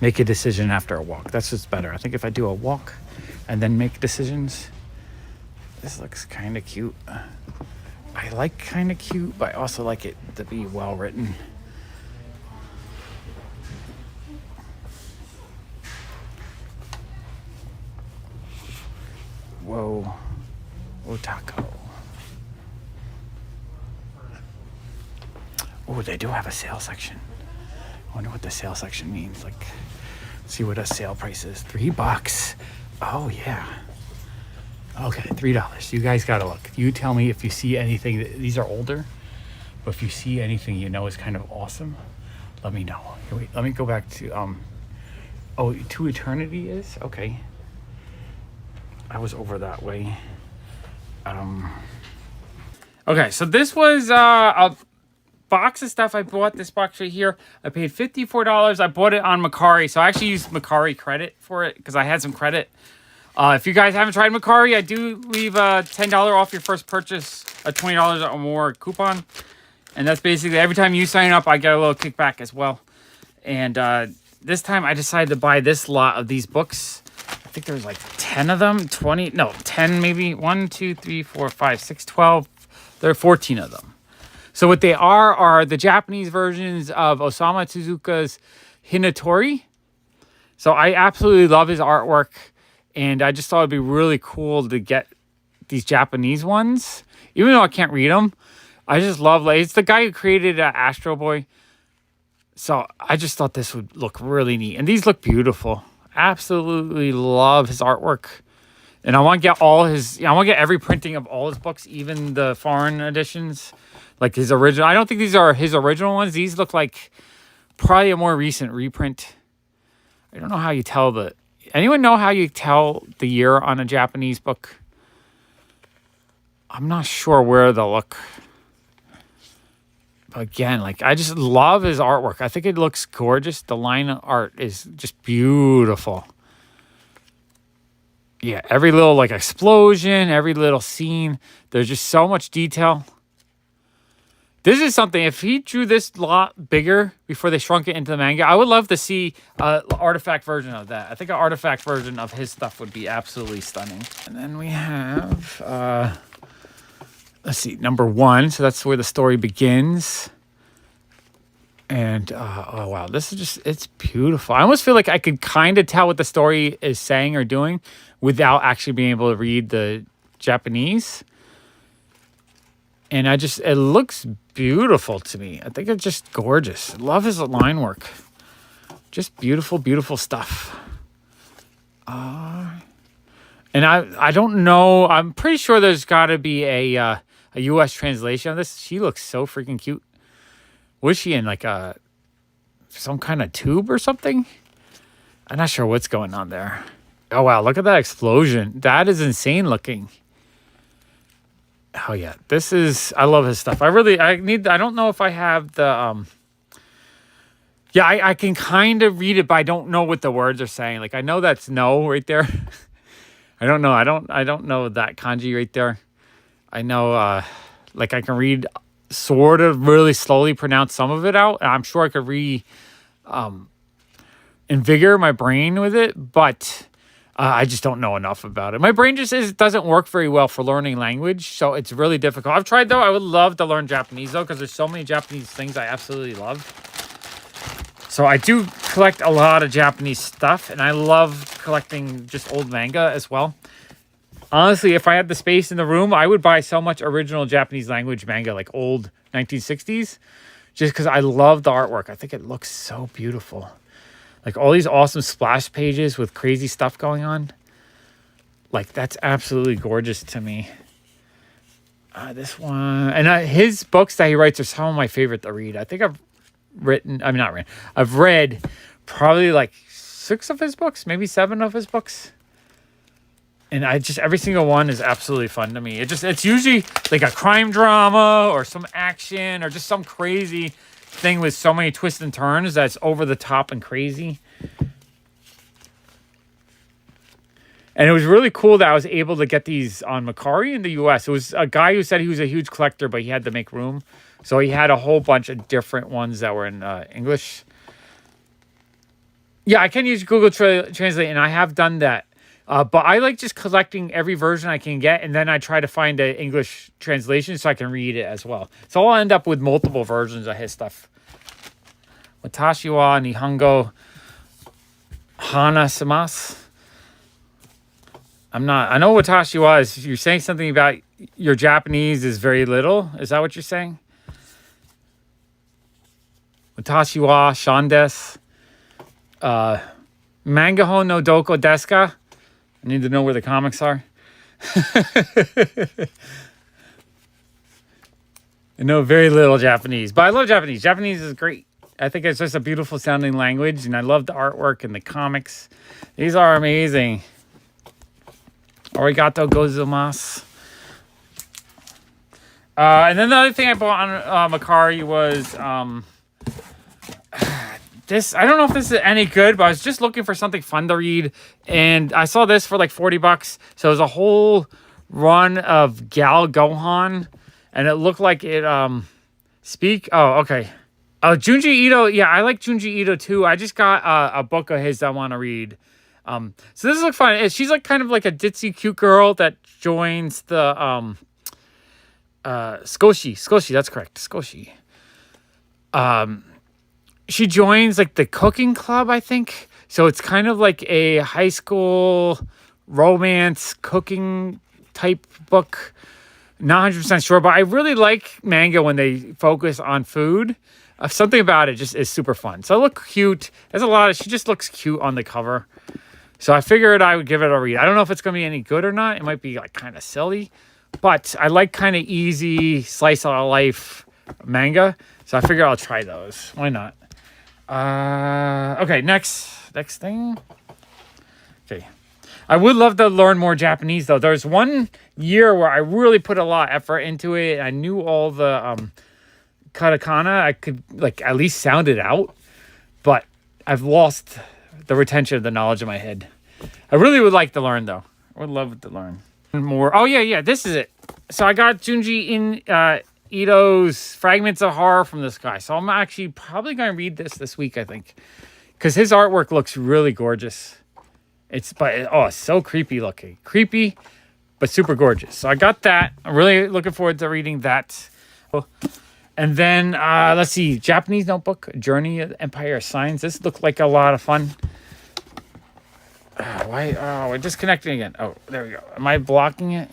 make a decision after a walk. That's just better. I think if I do a walk and then make decisions, this looks kind of cute. I like kind of cute, but I also like it to be well written. Whoa. Otako. Oh, they do have a sale section. I wonder what the sale section means. Like, see what a sale price is. $3. Oh, yeah. Okay, $3. You guys gotta look. You tell me if you see anything. These are older, but if you see anything you know is kind of awesome, let me know. Here, wait, let me go back to oh, To Eternity is okay. I was over that way. Okay, so this was a box of stuff I bought. This box right here, I paid $54. I bought it on Mercari, so I actually used Mercari credit for it because I had some credit. If you guys haven't tried Mercari, I do leave a $10 off your first purchase, a $20 or more coupon, and that's basically every time you sign up, I get a little kickback as well. And this time, I decided to buy this lot of these books. I think there was like 10 of them, 20, no, 10 maybe. 1, 2, 3, 4, 5, 6, 12. There are 14 of them. So what they are the Japanese versions of Osamu Tezuka's Hinatori. So I absolutely love his artwork, and I just thought it'd be really cool to get these Japanese ones. Even though I can't read them, I just love, like, it's the guy who created Astro Boy. So I just thought this would look really neat. And these look beautiful. Absolutely love his artwork. And I want to get all his, I want to get every printing of all his books, even the foreign editions. Like his original. I don't think these are his original ones. These look like probably a more recent reprint. I don't know how you tell the... Anyone know how you tell the year on a Japanese book? I'm not sure where they'll look. But again, like, I just love his artwork. I think it looks gorgeous. The line art is just beautiful. Yeah, every little, like, explosion, every little scene. There's just so much detail. This is something, if he drew this lot bigger before they shrunk it into the manga, I would love to see an artifact version of that. I think an artifact version of his stuff would be absolutely stunning. And then we have, let's see, number 1. So that's where the story begins. And, oh, wow, this is just, it's beautiful. I almost feel like I could kind of tell what the story is saying or doing without actually being able to read the Japanese. And it looks beautiful to me. I think it's just gorgeous. I love his line work. Just beautiful, beautiful stuff. And I don't know. I'm pretty sure there's got to be a U.S. translation of this. She looks so freaking cute. Was she in like some kind of tube or something? I'm not sure what's going on there. Oh, wow. Look at that explosion. That is insane looking. Oh yeah, this is, I love his stuff. I don't know if I have the, yeah, I can kind of read it, but I don't know what the words are saying. Like, I know that's no right there. I don't know. I don't know that kanji right there. I know, like I can read sort of really slowly pronounce some of it out. And I'm sure I could invigorate my brain with it, but I just don't know enough about it. My brain just doesn't work very well for learning language, so it's really difficult. I've tried though. I would love to learn Japanese though, because there's so many Japanese things I absolutely love. So I do collect a lot of Japanese stuff, and I love collecting just old manga as well. Honestly, if I had the space in the room, I would buy so much original Japanese language manga, like old 1960s, just because I love the artwork. I think it looks so beautiful. Like all these awesome splash pages with crazy stuff going on. Like that's absolutely gorgeous to me. This one, and his books that he writes are some of my favorite to read. I think I've read probably like 6 of his books, maybe 7 of his books. And every single one is absolutely fun to me. It's usually like a crime drama or some action or just some crazy thing with so many twists and turns that's over the top and crazy. And it was really cool that I was able to get these on Mercari in the US. It was a guy who said he was a huge collector, but he had to make room. So he had a whole bunch of different ones that were in English. Yeah, I can use Google Translate, and I have done that. But I like just collecting every version I can get, and then I try to find an English translation so I can read it as well. So I'll end up with multiple versions of his stuff. Watashi wa Nihongo Hanasimasu. I know Watashi wa is, you're saying something about your Japanese is very little. Is that what you're saying? Watashi wa shan desu. Manga ho no doko desu ka? I need to know where the comics are. I know very little Japanese, but I love Japanese. Japanese is great. I think it's just a beautiful sounding language, and I love the artwork and the comics. These are amazing. Arigato gozaimasu. And then the other thing I bought on Mercari was this. I don't know if this is any good, but I was just looking for something fun to read, and I saw this for like $40. So it was a whole run of Gal Gohan, and it looked like it Oh, okay. Oh, Junji Ito. Yeah, I like Junji Ito too. I just got a book of his that I want to read. So this looks fun. She's like kind of like a ditzy cute girl that joins the Skoshi. That's correct. Skoshi. She joins like the cooking club, I think. So it's kind of like a high school romance cooking type book. Not 100% sure, but I really like manga when they focus on food. Something about it just is super fun. So it looks cute. She just looks cute on the cover. So I figured I would give it a read. I don't know if it's going to be any good or not. It might be like kind of silly, but I like kind of easy slice of life manga. So I figure I'll try those. Why not? Okay, next thing. Okay. I would love to learn more Japanese though. There's one year where I really put a lot of effort into it. I knew all the katakana. I could like at least sound it out, but I've lost the retention of the knowledge in my head. I really would like to learn though. I would love to learn more. Oh yeah, this is it. So I got Junji Ito's Fragments of Horror from this guy. So I'm actually probably going to read this week, I think, because his artwork looks really gorgeous. It's so creepy looking. Creepy, but super gorgeous. So I got that. I'm really looking forward to reading that. And then, let's see. Japanese Notebook, Journey of the Empire of Signs. This looked like a lot of fun. We're disconnecting again. Oh, there we go. Am I blocking it?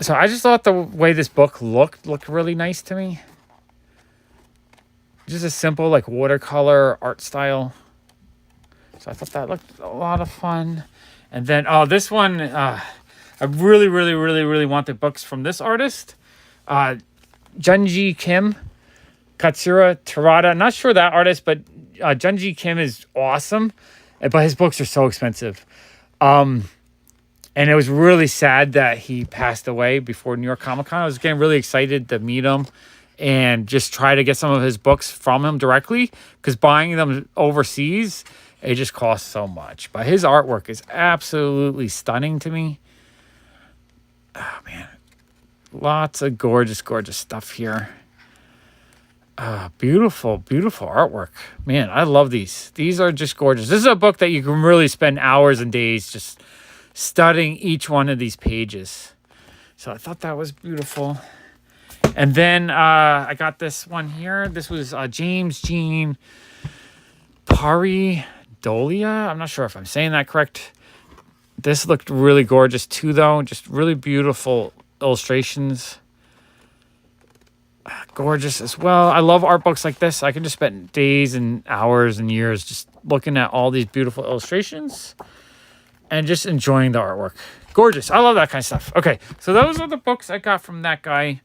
So I just thought the way this book looked really nice to me. Just a simple, like, watercolor art style. So I thought that looked a lot of fun. And then, this one, I really, really, really, really wanted books from this artist. Junji Kim, Katsura Terada. Not sure that artist, but Junji Kim is awesome. But his books are so expensive. And it was really sad that he passed away before New York Comic Con. I was getting really excited to meet him and just try to get some of his books from him directly, because buying them overseas, it just costs so much. But his artwork is absolutely stunning to me. Oh, man. Lots of gorgeous, gorgeous stuff here. Beautiful, beautiful artwork. Man, I love these. These are just gorgeous. This is a book that you can really spend hours and days just studying each one of these pages. So I thought that was beautiful. And then I got this one here. This was James Jean Paridolia. I'm not sure if I'm saying that correct. This looked really gorgeous too, though. Just really beautiful illustrations. Gorgeous as well. I love art books like this. I can just spend days and hours and years just looking at all these beautiful illustrations and just enjoying the artwork. Gorgeous. I love that kind of stuff. Okay, so those are the books I got from that guy.